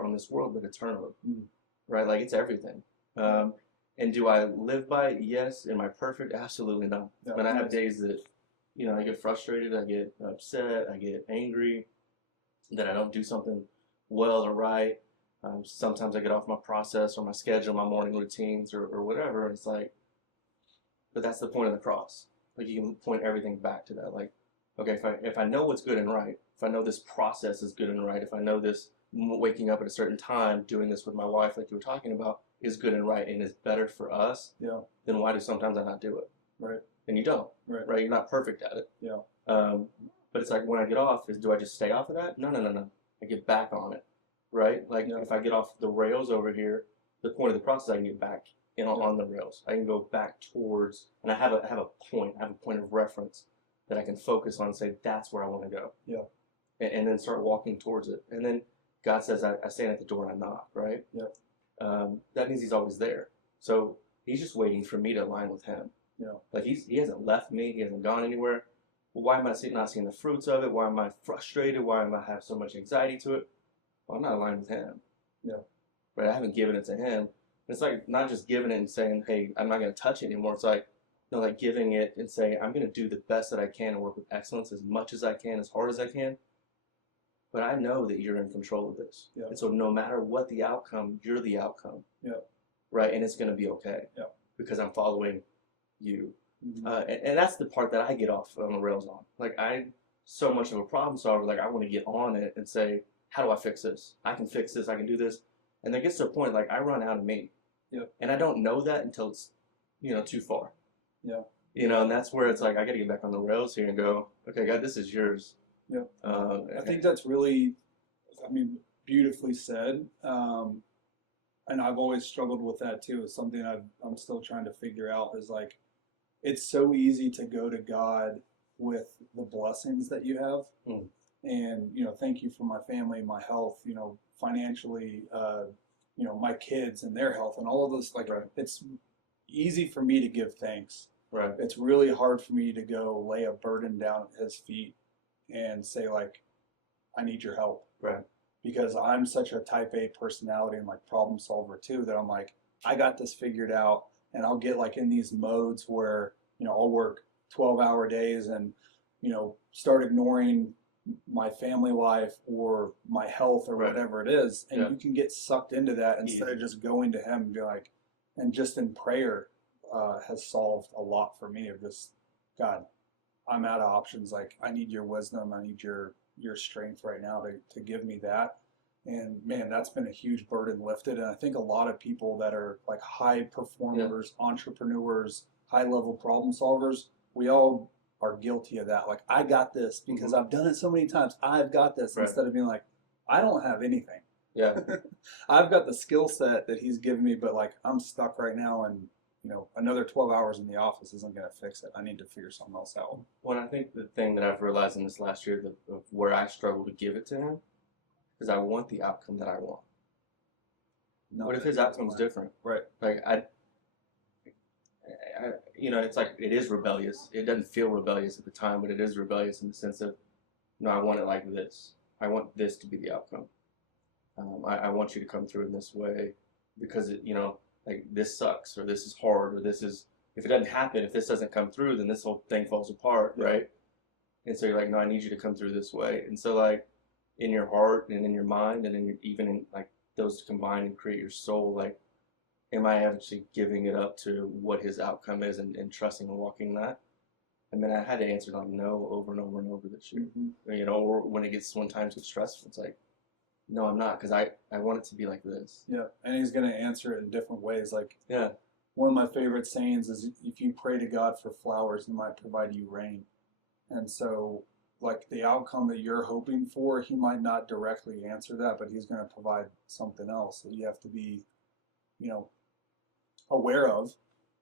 on this world, but eternally, right? Like it's everything. And do I live by it? Yes. Am I perfect? Absolutely not. Yeah, But I have days that, I get frustrated, I get upset, I get angry that I don't do something well or right. Sometimes I get off my process or my schedule, my morning routines or whatever. And it's like, but that's the point of the cross. Like you can point everything back to that. Like, okay, if I know what's good and right, if I know this process is good and right, if I know this waking up at a certain time, doing this with my wife, like you were talking about, is good and right and is better for us, then why do sometimes I not do it? Right. And you don't. Right. You're not perfect at it. Yeah. But it's like when I get off, do I just stay off of that? No. I get back on it. Right? Like if I get off the rails over here, the point of the process, I can get back on the rails. I can go back towards, and I have a point. I have a point of reference that I can focus on and say, that's where I want to go. Yeah. And then start walking towards it. And then God says, I stand at the door and I knock, right? Yeah. That means he's always there. So he's just waiting for me to align with him. Yeah. Like he hasn't left me. He hasn't gone anywhere. Well, why am I not seeing the fruits of it? Why am I frustrated? Why am I have so much anxiety to it? Well, I'm not aligned with him. Yeah. Right? I haven't given it to him. It's like not just giving it and saying, hey, I'm not going to touch it anymore. It's like, no, like giving it and saying, I'm going to do the best that I can and work with excellence as much as I can, as hard as I can. But I know that you're in control of this. Yeah. And so no matter what the outcome, you're the outcome. Yeah. Right? And it's going to be okay. Yeah. Because I'm following you. Mm-hmm. And that's the part that I get off on the rails on. Like I'm so much of a problem solver. Like I want to get on it and say, how do I fix this? I can fix this. I can do this. And there gets to a point like I run out of me. Yeah. And I don't know that until it's, too far. Yeah. And that's where it's like I got to get back on the rails here and go, okay, God, this is yours. Yeah. I think that's really, beautifully said. And I've always struggled with that too. It's something I'm still trying to figure out is like, it's so easy to go to God with the blessings that you have. And, thank you for my family, my health, financially, my kids and their health and all of this. Like, It's easy for me to give thanks. Right. It's really hard for me to go lay a burden down at his feet and say, like, I need your help. Right. Because I'm such a type A personality and like problem solver too, that I'm like, I got this figured out. And I'll get like in these modes where, I'll work 12-hour days and, start ignoring my family life or my health or whatever it is. And you can get sucked into that instead of just going to him and be like, and just in prayer has solved a lot for me of just, God, I'm out of options. Like I need your wisdom. I need your strength right now to give me that. And man, that's been a huge burden lifted. And I think a lot of people that are like high performers, entrepreneurs, high level problem solvers, we all are guilty of that. Like, I got this because I've done it so many times. I've got this instead of being like, I don't have anything. Yeah. I've got the skill set that he's given me, but like I'm stuck right now and another 12 hours in the office isn't going to fix it. I need to figure something else out. Well, I think the thing that I've realized in this last year of where I struggle to give it to him is I want the outcome that I want. What if his outcome's different? Right. Like it's like it is rebellious. It doesn't feel rebellious at the time, but it is rebellious in the sense of, no, I want it like this. I want this to be the outcome. I want you to come through in this way because like this sucks or this is hard or this is, if it doesn't happen, if this doesn't come through, then this whole thing falls apart, right? And so you're like, no, I need you to come through this way. And so like in your heart and in your mind and even in like those combine and create your soul, like, am I actually giving it up to what his outcome is and trusting and walking that? I mean, I had to answer like no over and over and over this year. Or when times get stressful, it's like, no, I'm not, because I want it to be like this. Yeah, and he's going to answer it in different ways. Like, yeah, one of my favorite sayings is, if you pray to God for flowers, he might provide you rain. And so like the outcome that you're hoping for, he might not directly answer that, but he's going to provide something else that you have to be, you know, aware of.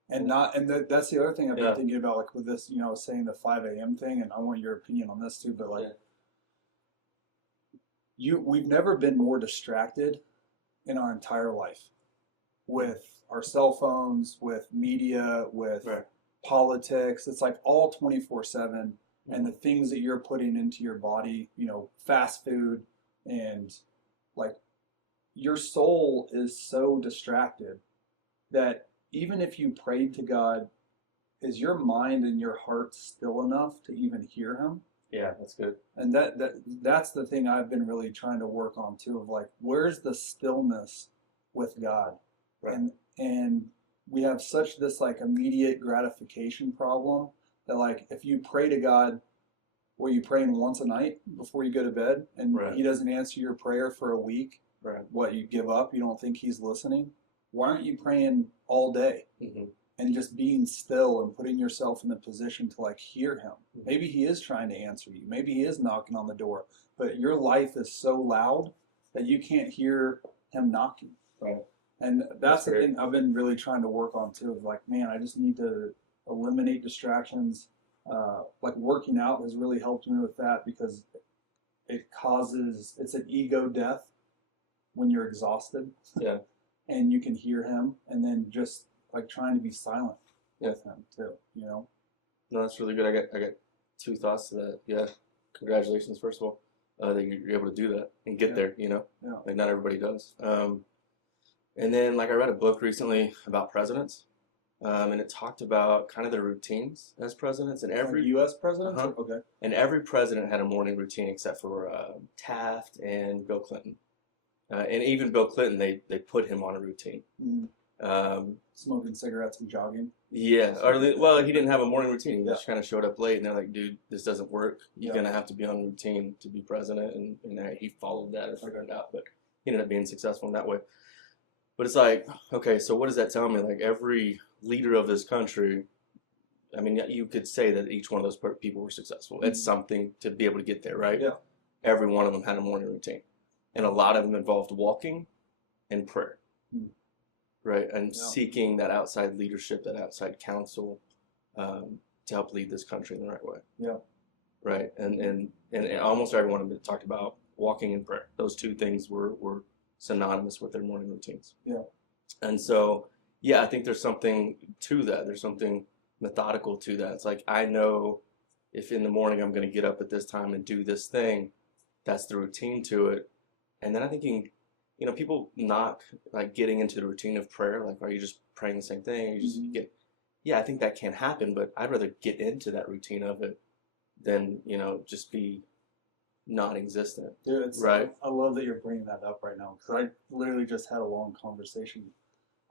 And not, and that's the other thing I've been thinking about, like with this, you know, saying the 5 a.m. thing, and I want your opinion on this too, but like, we've never been more distracted in our entire life with our cell phones, with media, with politics. It's like all 24/7, and the things that you're putting into your body, you know, fast food, and like your soul is so distracted that even if you prayed to God, is your mind and your heart still enough to even hear him? Yeah, that's good. And that's the thing I've been really trying to work on too, of like, where's the stillness with God? Right. And we have such this like immediate gratification problem that like if you pray to God, were you praying once a night before you go to bed, and he doesn't answer your prayer for a week, what, you give up? You don't think he's listening? Why aren't you praying all day and just being still and putting yourself in a position to like hear him? Maybe he is trying to answer you. Maybe he is knocking on the door, but your life is so loud that you can't hear him knocking. Right. And that's the thing I've been really trying to work on too, of like, man, I just need to eliminate distractions. Like working out has really helped me with that, because it's an ego death when you're exhausted. Yeah. And you can hear him, and then just like trying to be silent with him too, you know? No, that's really good. I got two thoughts to that. Yeah. Congratulations, first of all, that you're able to do that and get there, you know? Yeah. Like not everybody does. And then like I read a book recently about presidents, and it talked about kind of their routines as presidents, and every like U.S. president. Okay. And every president had a morning routine except for Taft and Bill Clinton. And even Bill Clinton, they put him on a routine. Smoking cigarettes and jogging. Yeah, well, he didn't have a morning routine. He just kind of showed up late, and they're like, "Dude, this doesn't work. You're gonna have to be on a routine to be president." And he followed that and figured it out. But he ended up being successful in that way. But it's like, okay, so what does that tell me? Like every leader of this country, I mean, you could say that each one of those people were successful. It's something to be able to get there, right? Yeah. Every one of them had a morning routine. And a lot of them involved walking and prayer, right? And seeking that outside leadership, that outside counsel, to help lead this country in the right way. Yeah. Right. And almost everyone of them talked about walking and prayer. Those two things were synonymous with their morning routines. Yeah. And so, yeah, I think there's something to that. There's something methodical to that. It's like, I know if in the morning I'm going to get up at this time and do this thing, that's the routine to it. And then I think you know, people knock like getting into the routine of prayer. Like, are you just praying the same thing? You just yeah, I think that can happen, but I'd rather get into that routine of it than, you know, just be non-existent. Dude, right? I love that you're bringing that up right now, because I literally just had a long conversation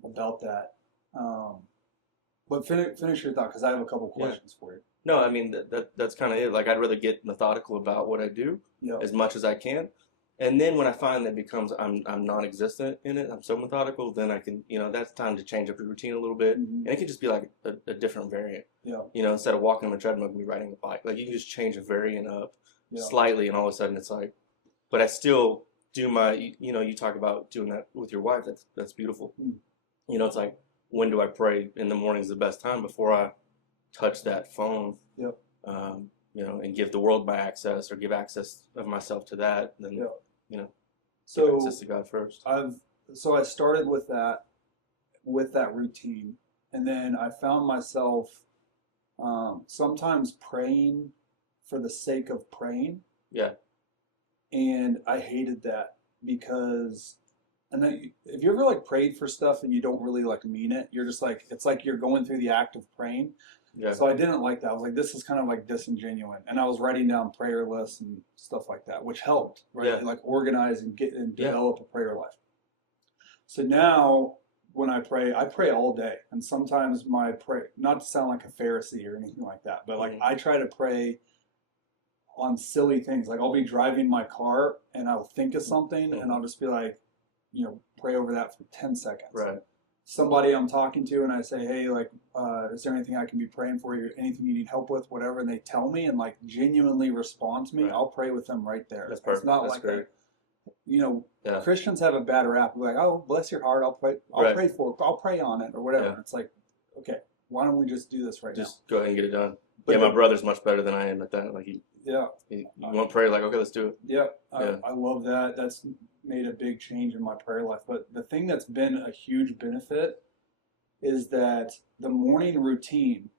about that. But finish your thought, because I have a couple questions for you. No, I mean, that's kind of it. Like, I'd rather get methodical about what I do as much as I can. And then when I find that becomes I'm non-existent in it, I'm so methodical, then I can, you know, that's time to change up the routine a little bit. And it can just be like a different variant. Yeah. You know, instead of walking on a treadmill, I can be riding a bike. Like, you can just change a variant up slightly, and all of a sudden it's like, but I still do my, you know, you talk about doing that with your wife. That's beautiful. You know, it's like, when do I pray? In the morning is the best time before I touch that phone. Yep. You know, and give the world my access, or give access of myself to that. Then, you know, give access to God first. I started with that routine, and then I found myself sometimes praying for the sake of praying. Yeah. And I hated that, because, and then if you ever like prayed for stuff and you don't really like mean it, you're just like, it's like you're going through the act of praying. Yeah. So I didn't like that. I was like, this is kind of like disingenuous. And I was writing down prayer lists and stuff like that, which helped, right? Yeah. Like organize and get and develop a prayer life. So now when I pray all day. And sometimes my pray, not to sound like a Pharisee or anything like that, but like I try to pray on silly things. Like I'll be driving my car and I'll think of something and I'll just be like, you know, pray over that for 10 seconds. Right. somebody I'm talking to and I say, hey, like, is there anything I can be praying for you? Anything you need help with, whatever, and they tell me and like genuinely respond to me, Right. I'll pray with them right there. That's perfect. It's not That's like great. Yeah. Christians have a bad rap. We're like, oh, bless your heart, I'll pray, Right. I'll pray on it or whatever. Yeah. It's like, okay, why don't we just do this right Just go ahead and get it done. But yeah, the- my brother's much better than I am at that. Like now? you want prayer, like, okay, let's do it. Yeah, Yeah. I love that. That's made a big change in my prayer life. But the thing that's been a huge benefit is that the morning routine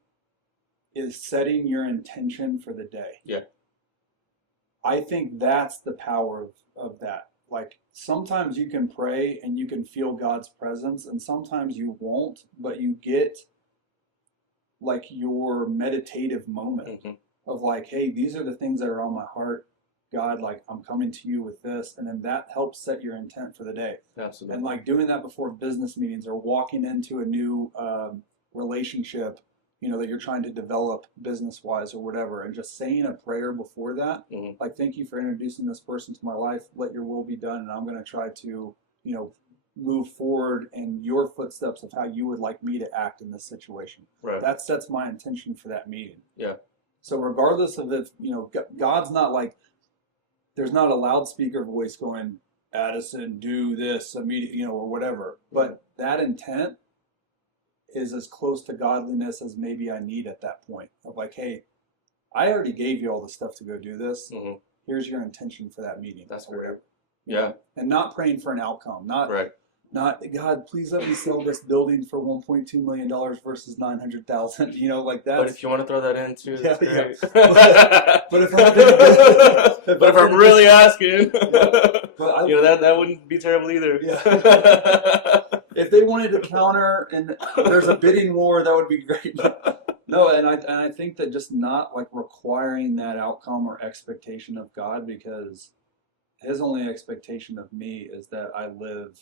is setting your intention for the day. Yeah. I think that's the power of that. Like sometimes you can pray and you can feel God's presence, and sometimes you won't, but you get like your meditative moment of like, hey, these are the things that are on my heart. God, like I'm coming to you with this, and then that helps set your intent for the day. Absolutely. And like doing that before business meetings or walking into a new relationship, that you're trying to develop business wise or whatever, and just saying a prayer before that, like, thank you for introducing this person to my life. Let your will be done, and I'm going to try to, move forward in your footsteps of how you would like me to act in this situation. Right. That sets my intention for that meeting. Yeah. So regardless of if, God's not like, there's not a loudspeaker voice going, Addison, do this immediately, or whatever. But that intent is as close to godliness as maybe I need at that point of like, hey, I already gave you all the stuff to go do this. Here's your intention for that meeting. That's or whatever. Yeah. And not praying for an outcome. Not right. Not, God, please let me sell this building for $1.2 million versus $900,000. Like that. But if you want to throw that in too, that's great. But if I'm but if I'm really asking, but that wouldn't be terrible either. Yeah. If they wanted to counter and there's a bidding war, that would be great. But no, and I think that just not like requiring that outcome or expectation of God, because His only expectation of me is that I live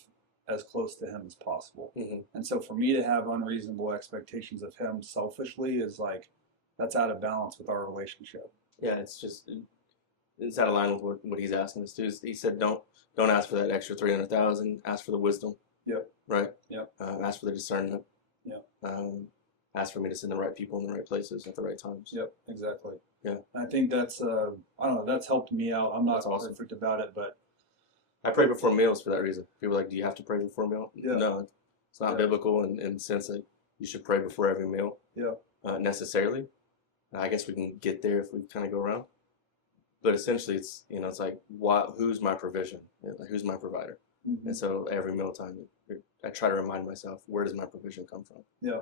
as close to Him as possible. And so for me to have unreasonable expectations of Him selfishly is like, that's out of balance with our relationship. Yeah, it's out of line with what He's asking us to do. He said, don't ask for that extra 300,000. Ask for the wisdom. Yep. Right. Yep. Ask for the discernment. Yep. Ask for me to send the right people in the right places at the right times. Yep. Exactly. Yeah. And I think that's I don't know, that's helped me out. I'm not That's awesome. perfect about it, but I pray before meals for that reason. People are like, do you have to pray before a meal? Yeah. No, it's not biblical in the sense that you should pray before every meal. Yeah. Necessarily. I guess we can get there if we kind of go around. But essentially, it's it's like, who's my provision? Who's my provider? And so every mealtime, I try to remind myself, where does my provision come from? Yeah.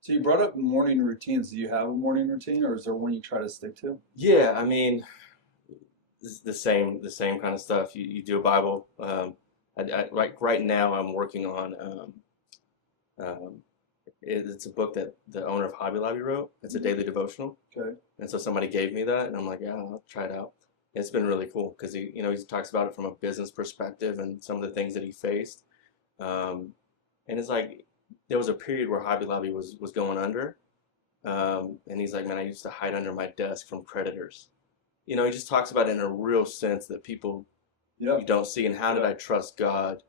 So you brought up morning routines. Do you have a morning routine, or is there one you try to stick to? Yeah, I mean, it's the same kind of stuff. You do a Bible. Right now, I'm working on. It's a book that the owner of Hobby Lobby wrote. It's a daily devotional. Okay. And so somebody gave me that, and I'm like, yeah, I'll try it out. It's been really cool because he talks about it from a business perspective and some of the things that he faced. And it's like there was a period where Hobby Lobby was going under, and he's like, man, I used to hide under my desk from creditors. He just talks about it in a real sense that people you don't see, and how did I trust God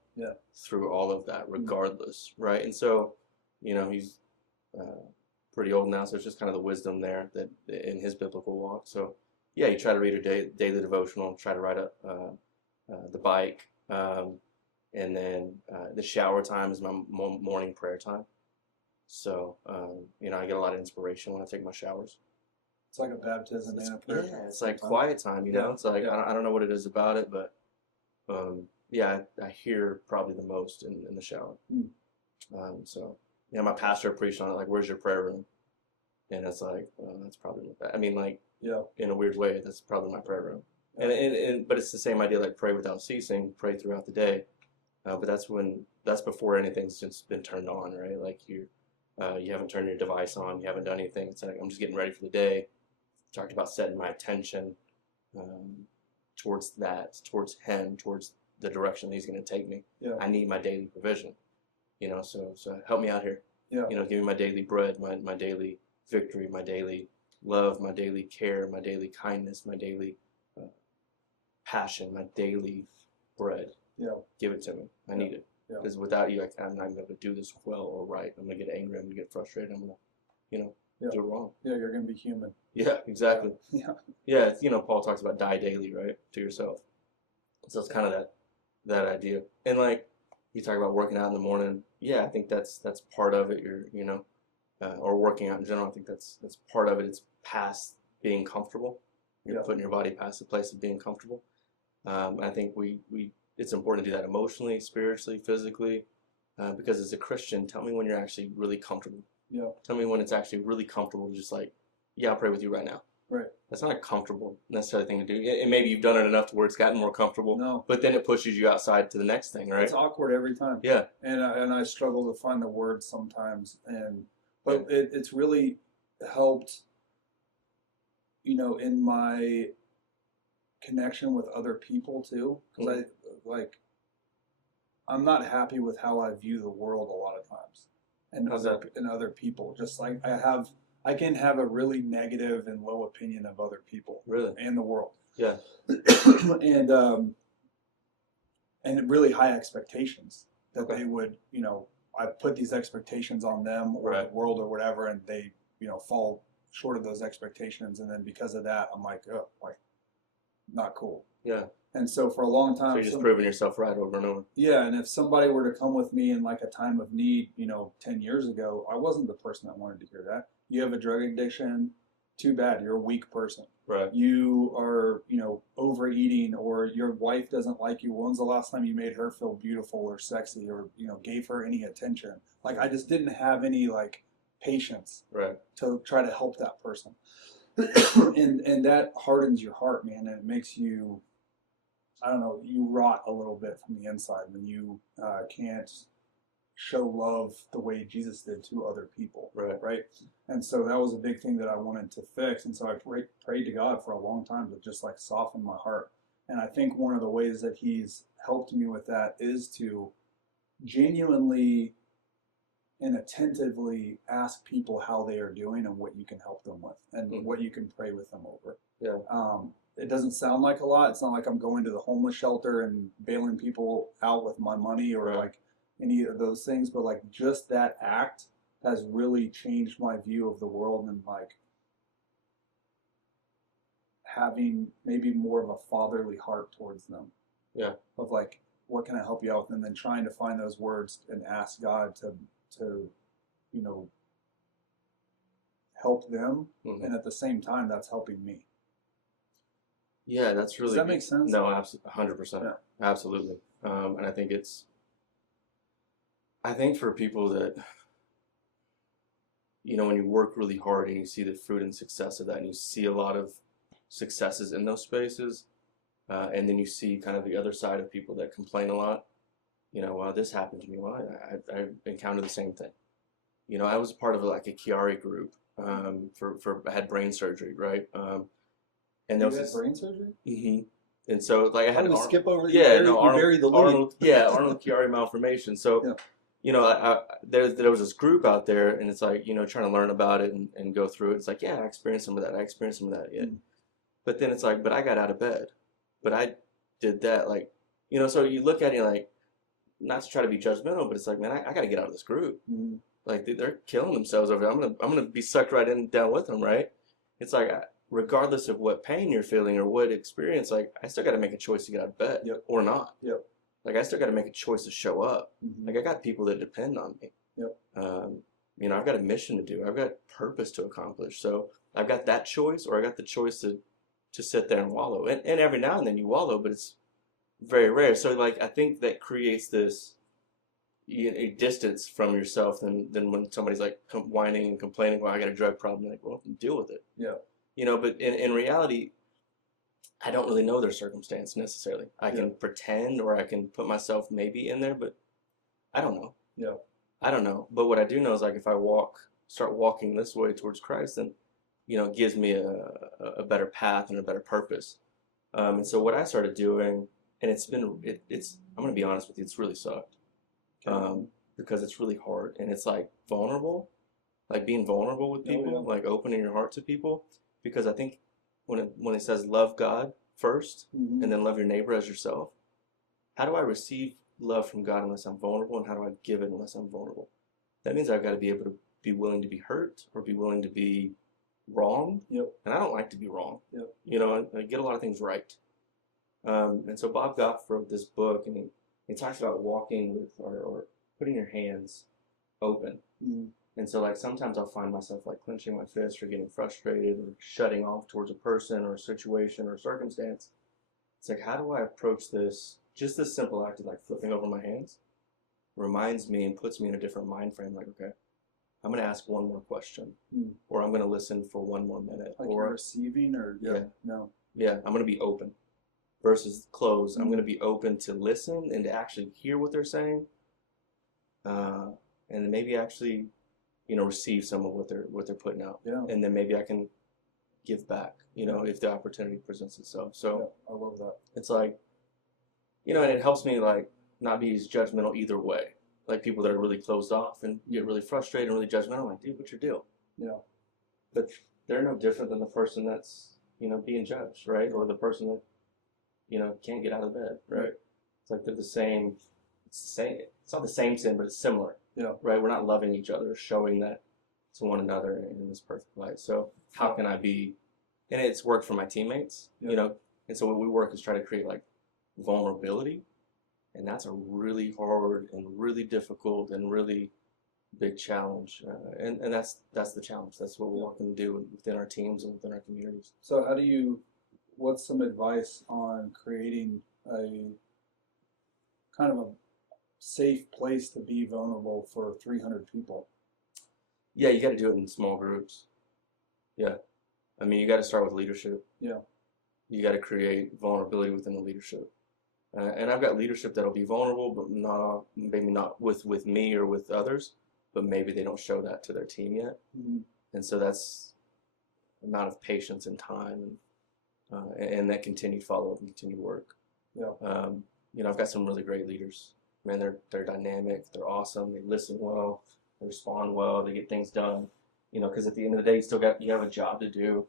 through all of that, regardless, right? And so, he's pretty old now, so it's just kind of the wisdom there that in his biblical walk. So. Yeah, you try to read your daily devotional, try to ride the bike, and then the shower time is my morning prayer time. So, I get a lot of inspiration when I take my showers. It's like a baptism and a prayer. Yeah, it's like quiet time, It's like, I don't know what it is about it, but I hear probably the most in the shower. So, my pastor preached on it, like, where's your prayer room? And it's like, that's probably, in a weird way, that's probably my prayer room. But it's the same idea, like pray without ceasing, pray throughout the day. But that's before anything's just been turned on, right? Like you haven't turned your device on, you haven't done anything. It's like, I'm just getting ready for the day. Talked about setting my attention towards Him, towards the direction that He's going to take me. Yeah. I need my daily provision, so help me out here. Yeah. Give me my daily bread, my daily victory, my daily love, my daily care, my daily kindness, my daily passion, my daily bread. Yeah. Give it to me. I need it. Yeah. Because without you, I'm not going to do this well or right. I'm going to get angry. I'm going to get frustrated. I'm going to, Yeah. do it wrong. Yeah, you're going to be human. Yeah, exactly. Yeah. Yeah, Paul talks about die daily, right, to yourself. So it's kind of that idea. And like you talk about working out in the morning. Yeah, I think that's part of it. Or working out in general. I think that's part of it. It's past being comfortable. You're putting your body past the place of being comfortable. I think it's important to do that emotionally, spiritually, physically, because as a Christian, tell me when you're actually really comfortable. Yeah. Tell me when it's actually really comfortable to just like, yeah, I'll pray with you right now. Right. That's not a comfortable necessarily thing to do. And maybe you've done it enough to where it's gotten more comfortable. No. But then it pushes you outside to the next thing, right? It's awkward every time. Yeah. And I struggle to find the words sometimes, but it's really helped, in my connection with other people too, because I'm not happy with how I view the world a lot of times, and other people. Just like I can have a really negative and low opinion of other people, really, and the world. Yeah, and really high expectations that they would, I put these expectations on them or the world or whatever, and they, fall short of those expectations, and then because of that, I'm like, oh, not cool. Yeah. And so for a long time, so you're just proving yourself right over and over. Yeah, and if somebody were to come with me in like a time of need, 10 years ago, I wasn't the person that wanted to hear that. You have a drug addiction, too bad, you're a weak person. Right. You are, overeating, or your wife doesn't like you. When's the last time you made her feel beautiful or sexy, or, gave her any attention? Like, I just didn't have any patience to try to help that person. and that hardens your heart, man, and it makes you, I don't know, you rot a little bit from the inside when you can't show love the way Jesus did to other people, right? And so that was a big thing that I wanted to fix, and so I prayed to God for a long time to just soften my heart. And I think one of the ways that He's helped me with that is to genuinely and attentively ask people how they are doing and what you can help them with, and what you can pray with them over. Yeah. It doesn't sound like a lot. It's not like I'm going to the homeless shelter and bailing people out with my money or any of those things, but just that act has really changed my view of the world, and having maybe more of a fatherly heart towards them. Yeah. Of what can I help you out with, and then trying to find those words and ask God to help them, and at the same time that's helping me. Yeah, that's really. Does that make sense? No, absolutely, 100%, absolutely. And I think for people that, when you work really hard and you see the fruit and success of that, and you see a lot of successes in those spaces, and then you see kind of the other side of people that complain a lot. Well, this happened to me. Well, I encountered the same thing. I was part of a Chiari group I had brain surgery, right? And there was brain surgery? Mm-hmm. And so I had skip over. Arnold Chiari malformation. So there was this group out there, and it's trying to learn about it and go through it. It's I experienced some of that. Yeah. But then it's but I got out of bed, but I did that so you look at it not to try to be judgmental, but it's man, I got to get out of this group. Mm-hmm. They're killing themselves over there. I'm gonna be sucked right in down with them, right? It's regardless of what pain you're feeling or what experience, I still got to make a choice to get out of bed or not. Yep. I still got to make a choice to show up. Mm-hmm. I got people that depend on me. Yep. I've got a mission to do. I've got purpose to accomplish. So I've got that choice, or I got the choice to sit there and wallow. And every now and then you wallow, but it's very rare. So I think that creates this a distance from yourself than when somebody's whining and complaining, well, I got a drug problem. Well, deal with it. Yeah. But in reality, I don't really know their circumstance necessarily. I can pretend, or I can put myself maybe in there, but I don't know. Yeah. I don't know. But what I do know is if I start walking this way towards Christ, then, it gives me a better path and a better purpose. And so what I started doing, and I'm going to be honest with you, it's really sucked. Because it's really hard, and it's vulnerable, being vulnerable with people, opening your heart to people. Because I think when it says love God first, and then love your neighbor as yourself, how do I receive love from God unless I'm vulnerable, and how do I give it unless I'm vulnerable? That means I've got to be able to be willing to be hurt or be willing to be wrong. Yep. And I don't like to be wrong. Yep. You know, I get a lot of things right. And so Bob Goff wrote this book, and he talks about walking with or putting your hands open. Mm-hmm. And so, like, sometimes I'll find myself, like, clenching my fist or getting frustrated or shutting off towards a person or a situation or circumstance. It's like, how do I approach this? Just this simple act of, like, flipping over my hands reminds me and puts me in a different mind frame. Like, okay, I'm going to ask one more question, or I'm going to listen for one more minute. Like or you're receiving, or no. Yeah, I'm going to be open versus close. I'm going to be open to listen and to actually hear what they're saying, and then maybe actually, you know, receive some of what they're putting out. Yeah. And then maybe I can give back, you know, if the opportunity presents itself. So I love that. it's like, you know, and it helps me, like, not be as judgmental either way. Like, people that are really closed off and get really frustrated and really judgmental, I'm like, dude, what's your deal? Yeah. But they're no different than the person that's, you know, being judged, right? Or the person that, you know, can't get out of bed, right? It's like they're the same. It's the same. It's not the same sin, but it's similar. Yeah. Right? We're not loving each other, showing that to one another in this perfect light. So how can I be? And it's worked for my teammates, you know. And so what we work is try to create, like, vulnerability, and that's a really hard and really difficult and really big challenge. And that's the challenge. That's what we're working to do within our teams and within our communities. So what's some advice on creating a kind of a safe place to be vulnerable for 300 people? Yeah, you got to do it in small groups. Yeah. I mean, you got to start with leadership. Yeah. You got to create vulnerability within the leadership. And I've got leadership that'll be vulnerable, but maybe not with me or with others, but maybe they don't show that to their team yet. Mm-hmm. And so that's amount of patience and time and that continued follow-up and continued work. Yeah. You know, I've got some really great leaders. Man, they're dynamic, they're awesome, they listen well, they respond well, they get things done. You know, because at the end of the day, you have a job to do.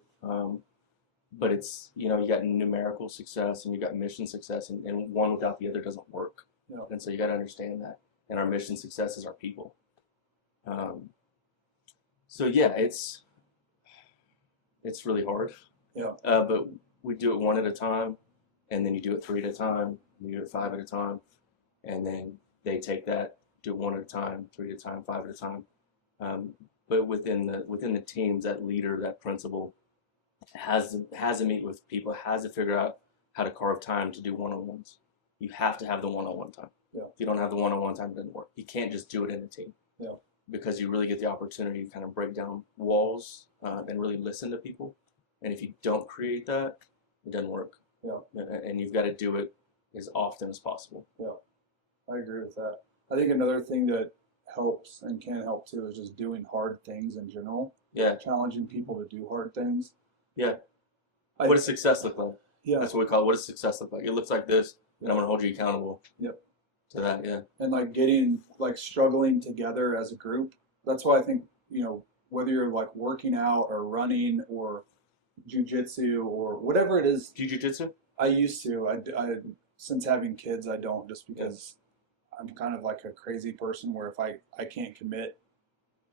But it's, you know, you got numerical success and you got mission success, and one without the other doesn't work. Yeah. And so you got to understand that. And our mission success is our people. So yeah, it's really hard. Yeah. But we do it one at a time, and then you do it 3 at a time, you do it 5 at a time, and then they take that, do it 1 at a time, 3 at a time, 5 at a time. But within the teams, that leader, that principal, has to meet with people, has to figure out how to carve time to do one-on-ones. You have to have the one-on-one time. Yeah. If you don't have the one-on-one time, it doesn't work. You can't just do it in a team. Yeah. Because you really get the opportunity to kind of break down walls and really listen to people. And if you don't create that, it doesn't work. Yeah. And you've got to do it as often as possible. Yeah. I agree with that. I think another thing that helps and can help too is just doing hard things in general. Yeah. Challenging people to do hard things. Yeah. What does success look like? Yeah. That's what we call it. What does success look like? It looks like this, and I'm going to hold you accountable. Yep. To that, yeah. And like struggling together as a group. That's why I think, you know, whether you're like working out or running or jujitsu or whatever it is. Do you jujitsu? I used to. I since having kids, I don't, just because I'm kind of like a crazy person where if I can't commit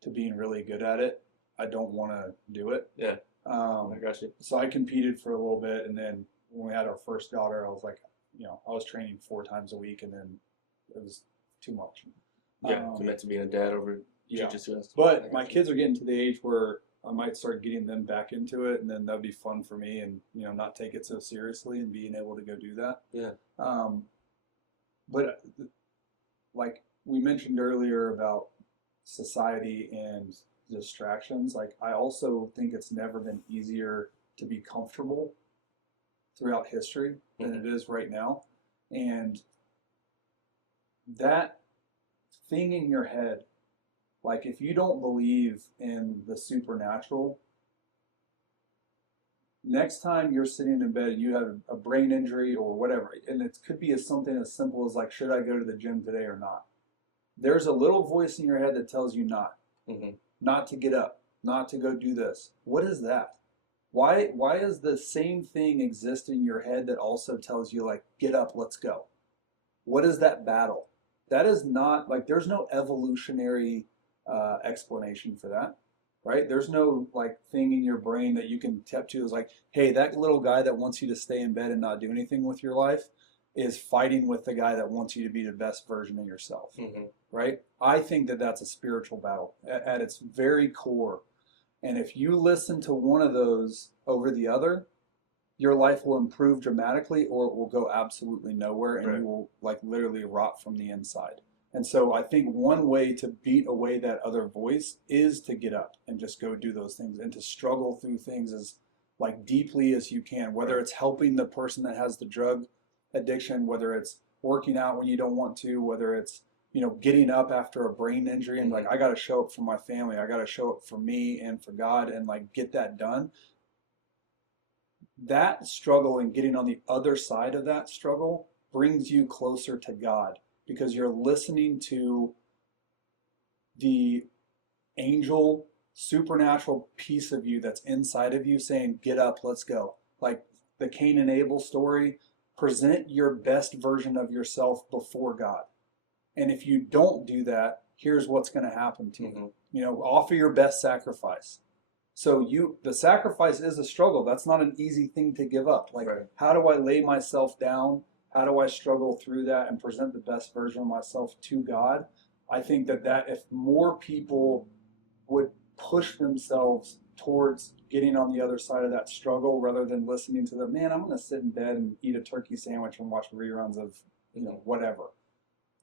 to being really good at it, I don't want to do it. Yeah. I got you. So I competed for a little bit, and then when we had our first daughter, I was like, you know, I was training 4 times a week, and then it was too much. Yeah, commit to being a dad over Yeah. jiu-jitsu. But my kids are getting to the age where I might start getting them back into it, and then that'd be fun for me, and, you know, not take it so seriously and being able to go do that. Yeah. But like we mentioned earlier about society and distractions, like I also think it's never been easier to be comfortable throughout history than it is right now. And that thing in your head, like if you don't believe in the supernatural, next time you're sitting in bed and you have a brain injury or whatever, and it could be something as simple as like, should I go to the gym today or not? There's a little voice in your head that tells you not to get up, not to go do this. What is that? Why does the same thing exist in your head that also tells you like, get up, let's go? What is that battle? That is not like there's no evolutionary explanation for that, right? There's no like thing in your brain that you can tap to is like, hey, that little guy that wants you to stay in bed and not do anything with your life is fighting with the guy that wants you to be the best version of yourself, right? I think that that's a spiritual battle at its very core. And if you listen to one of those over the other, your life will improve dramatically or it will go absolutely nowhere and Right. you will like literally rot from the inside. And so I think one way to beat away that other voice is to get up and just go do those things and to struggle through things as like deeply as you can, whether it's helping the person that has the drug addiction, whether it's working out when you don't want to, whether it's, you know, getting up after a brain injury and like, I got to show up for my family. I got to show up for me and for God and like get that done. That struggle and getting on the other side of that struggle brings you closer to God because you're listening to the angel supernatural piece of you that's inside of you saying, get up, let's go. Like the Cain and Abel story, present your best version of yourself before God. And if you don't do that, here's what's going to happen to you. You know, offer your best sacrifice. So the sacrifice is a struggle. That's not an easy thing to give up. Like, how do I lay myself down? How do I struggle through that and present the best version of myself to God? I think that if more people would push themselves towards getting on the other side of that struggle rather than listening to the, man, I'm going to sit in bed and eat a turkey sandwich and watch reruns of, you know, whatever.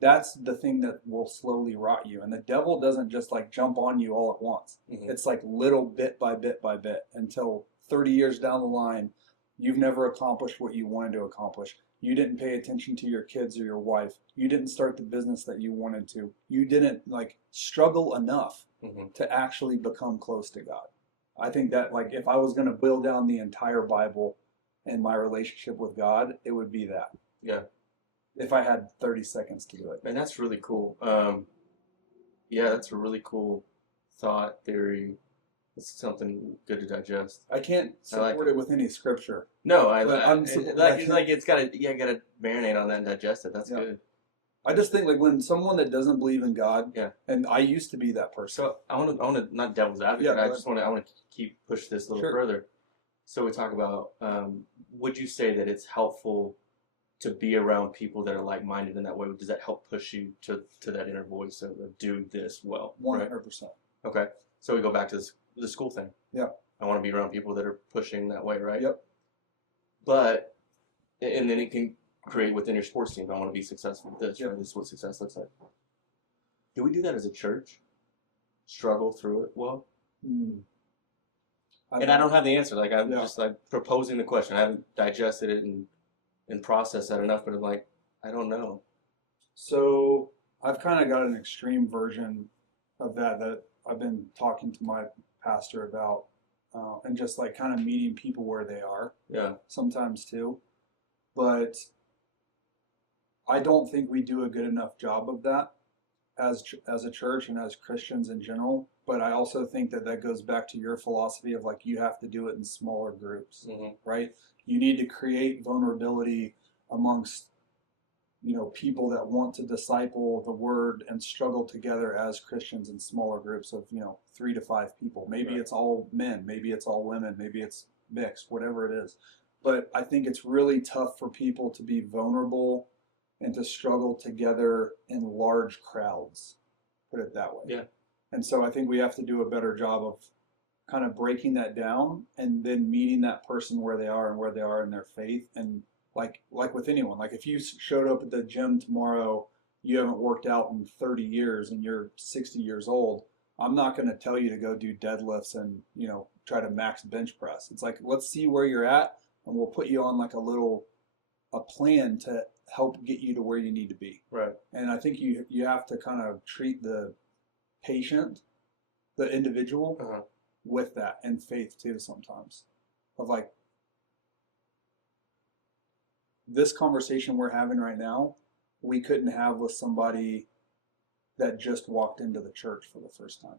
That's the thing that will slowly rot you. And the devil doesn't just like jump on you all at once. It's like little bit by bit by bit until 30 years down the line, you've never accomplished what you wanted to accomplish. You didn't pay attention to your kids or your wife. You didn't start the business that you wanted to. You didn't like struggle enough to actually become close to God. I think that like if I was going to boil down the entire Bible and my relationship with God, it would be that. Yeah. If I had 30 seconds to do it. Man, that's really cool. Yeah, that's a really cool thought, theory. It's something good to digest. I can't support it with any scripture. No, it's gotta marinate on that and digest it. That's good. I just think like when someone that doesn't believe in God, and I used to be that person. So I want to not devil's advocate. I want to keep push this a little further. So we talk about. Would you say that it's helpful to be around people that are like-minded in that way? Does that help push you to that inner voice of do this well? 100%. Okay, so we go back to the school thing. Yeah. I want to be around people that are pushing that way, right? Yep. But, and then it can create within your sports team, I want to be successful with this, right? This is what success looks like. Do we do that as a church? Struggle through it well? I don't have the answer. Like, I'm just like proposing the question. I haven't digested it and processed that enough, but I'm like, I don't know. So I've kind of got an extreme version of that I've been talking to my pastor about, and just like kind of meeting people where they are. Yeah. Sometimes too, but I don't think we do a good enough job of that as a church and as Christians in general. But I also think that goes back to your philosophy of like you have to do it in smaller groups, right? You need to create vulnerability amongst, you know, people that want to disciple the word and struggle together as Christians in smaller groups of, you know, 3 to 5 people. Maybe it's all men, maybe it's all women, maybe it's mixed, whatever it is. But I think it's really tough for people to be vulnerable and to struggle together in large crowds, put it that way. Yeah. And so I think we have to do a better job of kind of breaking that down and then meeting that person where they are and where they are in their faith. And like with anyone, like if you showed up at the gym tomorrow, you haven't worked out in 30 years and you're 60 years old, I'm not going to tell you to go do deadlifts and, you know, try to max bench press. It's like, let's see where you're at and we'll put you on like a plan to help get you to where you need to be. Right. And I think you have to kind of treat the patient, the individual, with that and faith too sometimes. Of like, this conversation we're having right now, we couldn't have with somebody that just walked into the church for the first time.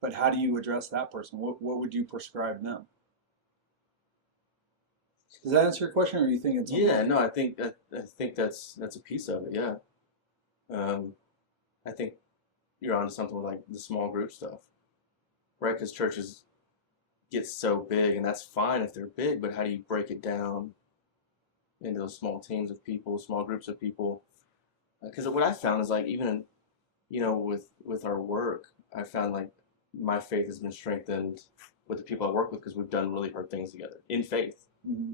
But how do you address that person? What would you prescribe them? Does that answer your question, or are you thinking something Yeah, else? no, I think that's a piece of it. Yeah, I think you're onto something with like the small group stuff, right? Because churches get so big, and that's fine if they're big, but how do you break it down into those small teams of people, small groups of people? Because what I found is like even in, with our work, I found like my faith has been strengthened with the people I work with because we've done really hard things together in faith,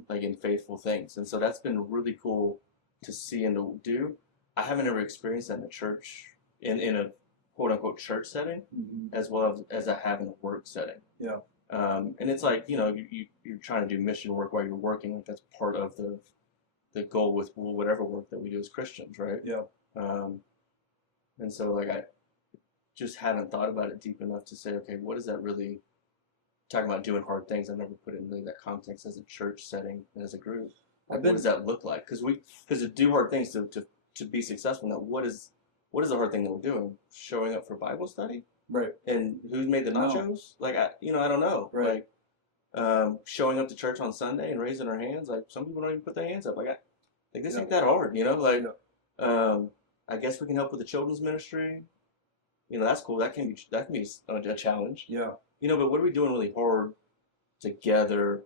like in faithful things, and so that's been really cool to see and to do. I haven't ever experienced that in a church, in a quote unquote church setting, as well as I have in a work setting. Yeah. And it's like you're trying to do mission work while you're working. Like that's part of the goal with whatever work that we do as Christians, right? Yeah. And so like I just haven't thought about it deep enough to say, okay, what is that really talking about doing hard things? I've never put it in really that context as a church setting and as a group. Like, what does that look like? Because to do hard things to be successful. Now, what is the hard thing that we're doing? Showing up for Bible study, Right. and who's made the nachos? No. Like I don't know. Right. Like showing up to church on Sunday and raising our hands. Like some people don't even put their hands up. Like this Yeah. ain't that hard, Like I guess we can help with the children's ministry. That's cool. That can be a challenge. Yeah. But what are we doing really hard together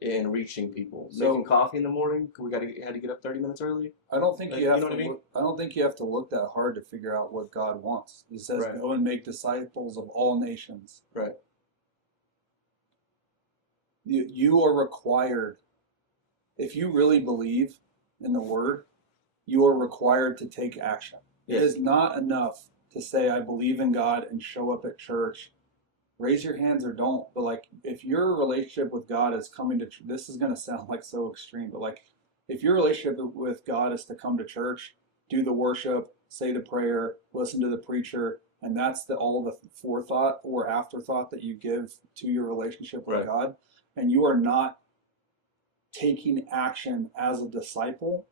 in reaching people? So- Making coffee in the morning. Had to get up 30 minutes early. I don't think Like, you have you know to. what I mean? I don't think you have to look that hard to figure out what God wants. He says, Right. "Go and make disciples of all nations." Right. You are required. If you really believe in the Word, you are required to take action. Yes. It is not enough to say, "I believe in God," and show up at church. Raise your hands or don't. But like, if your relationship with God is coming to, this is going to sound like so extreme, but like, if your relationship with God is to come to church, do the worship, say the prayer, listen to the preacher, and that's all the forethought or afterthought that you give to your relationship with Right. God, and you are not taking action as a disciple,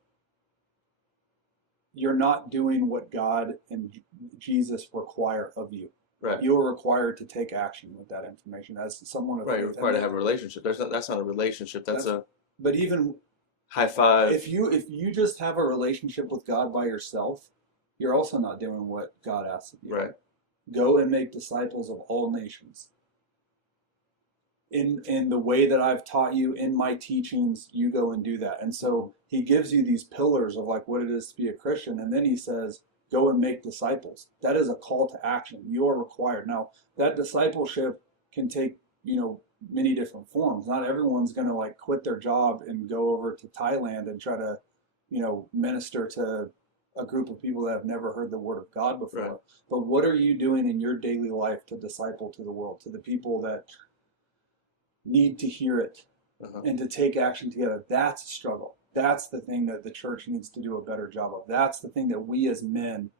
you're not doing what God and Jesus require of you. Right. You are required to take action with that information as someone of Right. You're faith. required to have a relationship. That's not a relationship. That's a But even high five. if you just have a relationship with God by yourself, you're also not doing what God asks of you. Right. Go and make disciples of all nations. In the way that I've taught you in my teachings, you go and do that. And so he gives you these pillars of like what it is to be a Christian, and then he says, go and make disciples. That is a call to action. You are required. Now, that discipleship can take, many different forms. Not everyone's going to like quit their job and go over to Thailand and try to, minister to a group of people that have never heard the word of God before. Right. But what are you doing in your daily life to disciple to the world, to the people that need to hear it and to take action together? That's a struggle. That's the thing that the church needs to do a better job of. That's the thing that we as men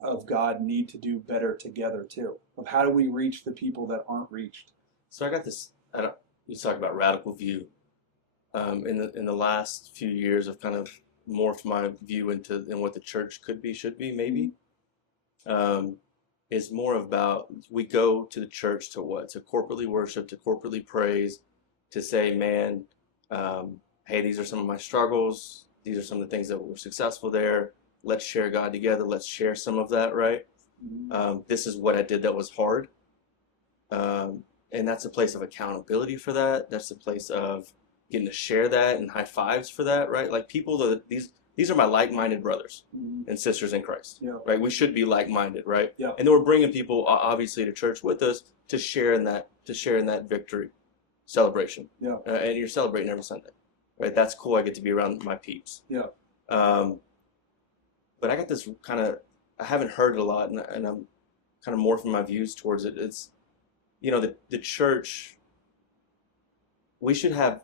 of God need to do better together too. Of how do we reach the people that aren't reached? So I got this. You talk about radical view. In the last few years, I've kind of morphed my view in what the church should be, maybe. Is more about we go to the church to what? To corporately worship, to corporately praise, to say, man, hey, these are some of my struggles. These are some of the things that were successful there. Let's share God together. Let's share some of that, right? This is what I did that was hard. And that's a place of accountability for that. That's a place of getting to share that and high fives for that, right? Like these are my like-minded brothers and sisters in Christ, right? We should be like-minded, right? Yeah. And then we're bringing people obviously to church with us to share in that victory celebration. Yeah. And you're celebrating every Sunday, right? That's cool. I get to be around my peeps. Yeah. But I got this I haven't heard it a lot, and I'm kind of morphing my views towards it. It's, the church, we should have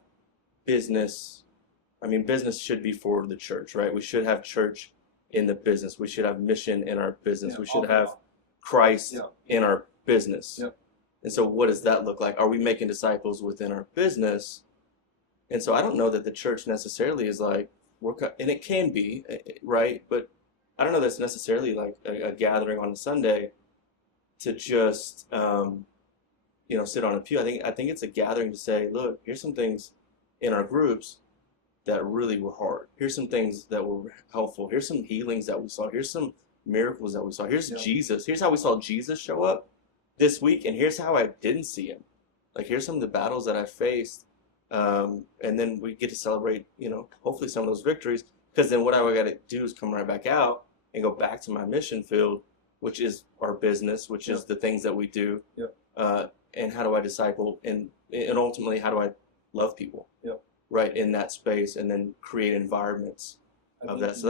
business. I mean, business should be for the church, right? We should have church in the business. We should have mission in our business. Yeah, we should have Christ in our business. Yeah. And so what does that look like? Are we making disciples within our business? And so I don't know that the church necessarily is like, and it can be, right? But I don't know that's necessarily like a gathering on a Sunday to just, sit on a pew. I think it's a gathering to say, look, here's some things in our groups that really were hard. Here's some things that were helpful. Here's some healings that we saw. Here's some miracles that we saw. Here's Jesus. Here's how we saw Jesus show up this week, and here's how I didn't see him. Like, here's some of the battles that I faced, and then we get to celebrate, hopefully some of those victories, because then what I got to do is come right back out and go back to my mission field, which is our business, which is the things that we do, and how do I disciple, and ultimately, how do I love people, right, in that space, and then create environments of that. So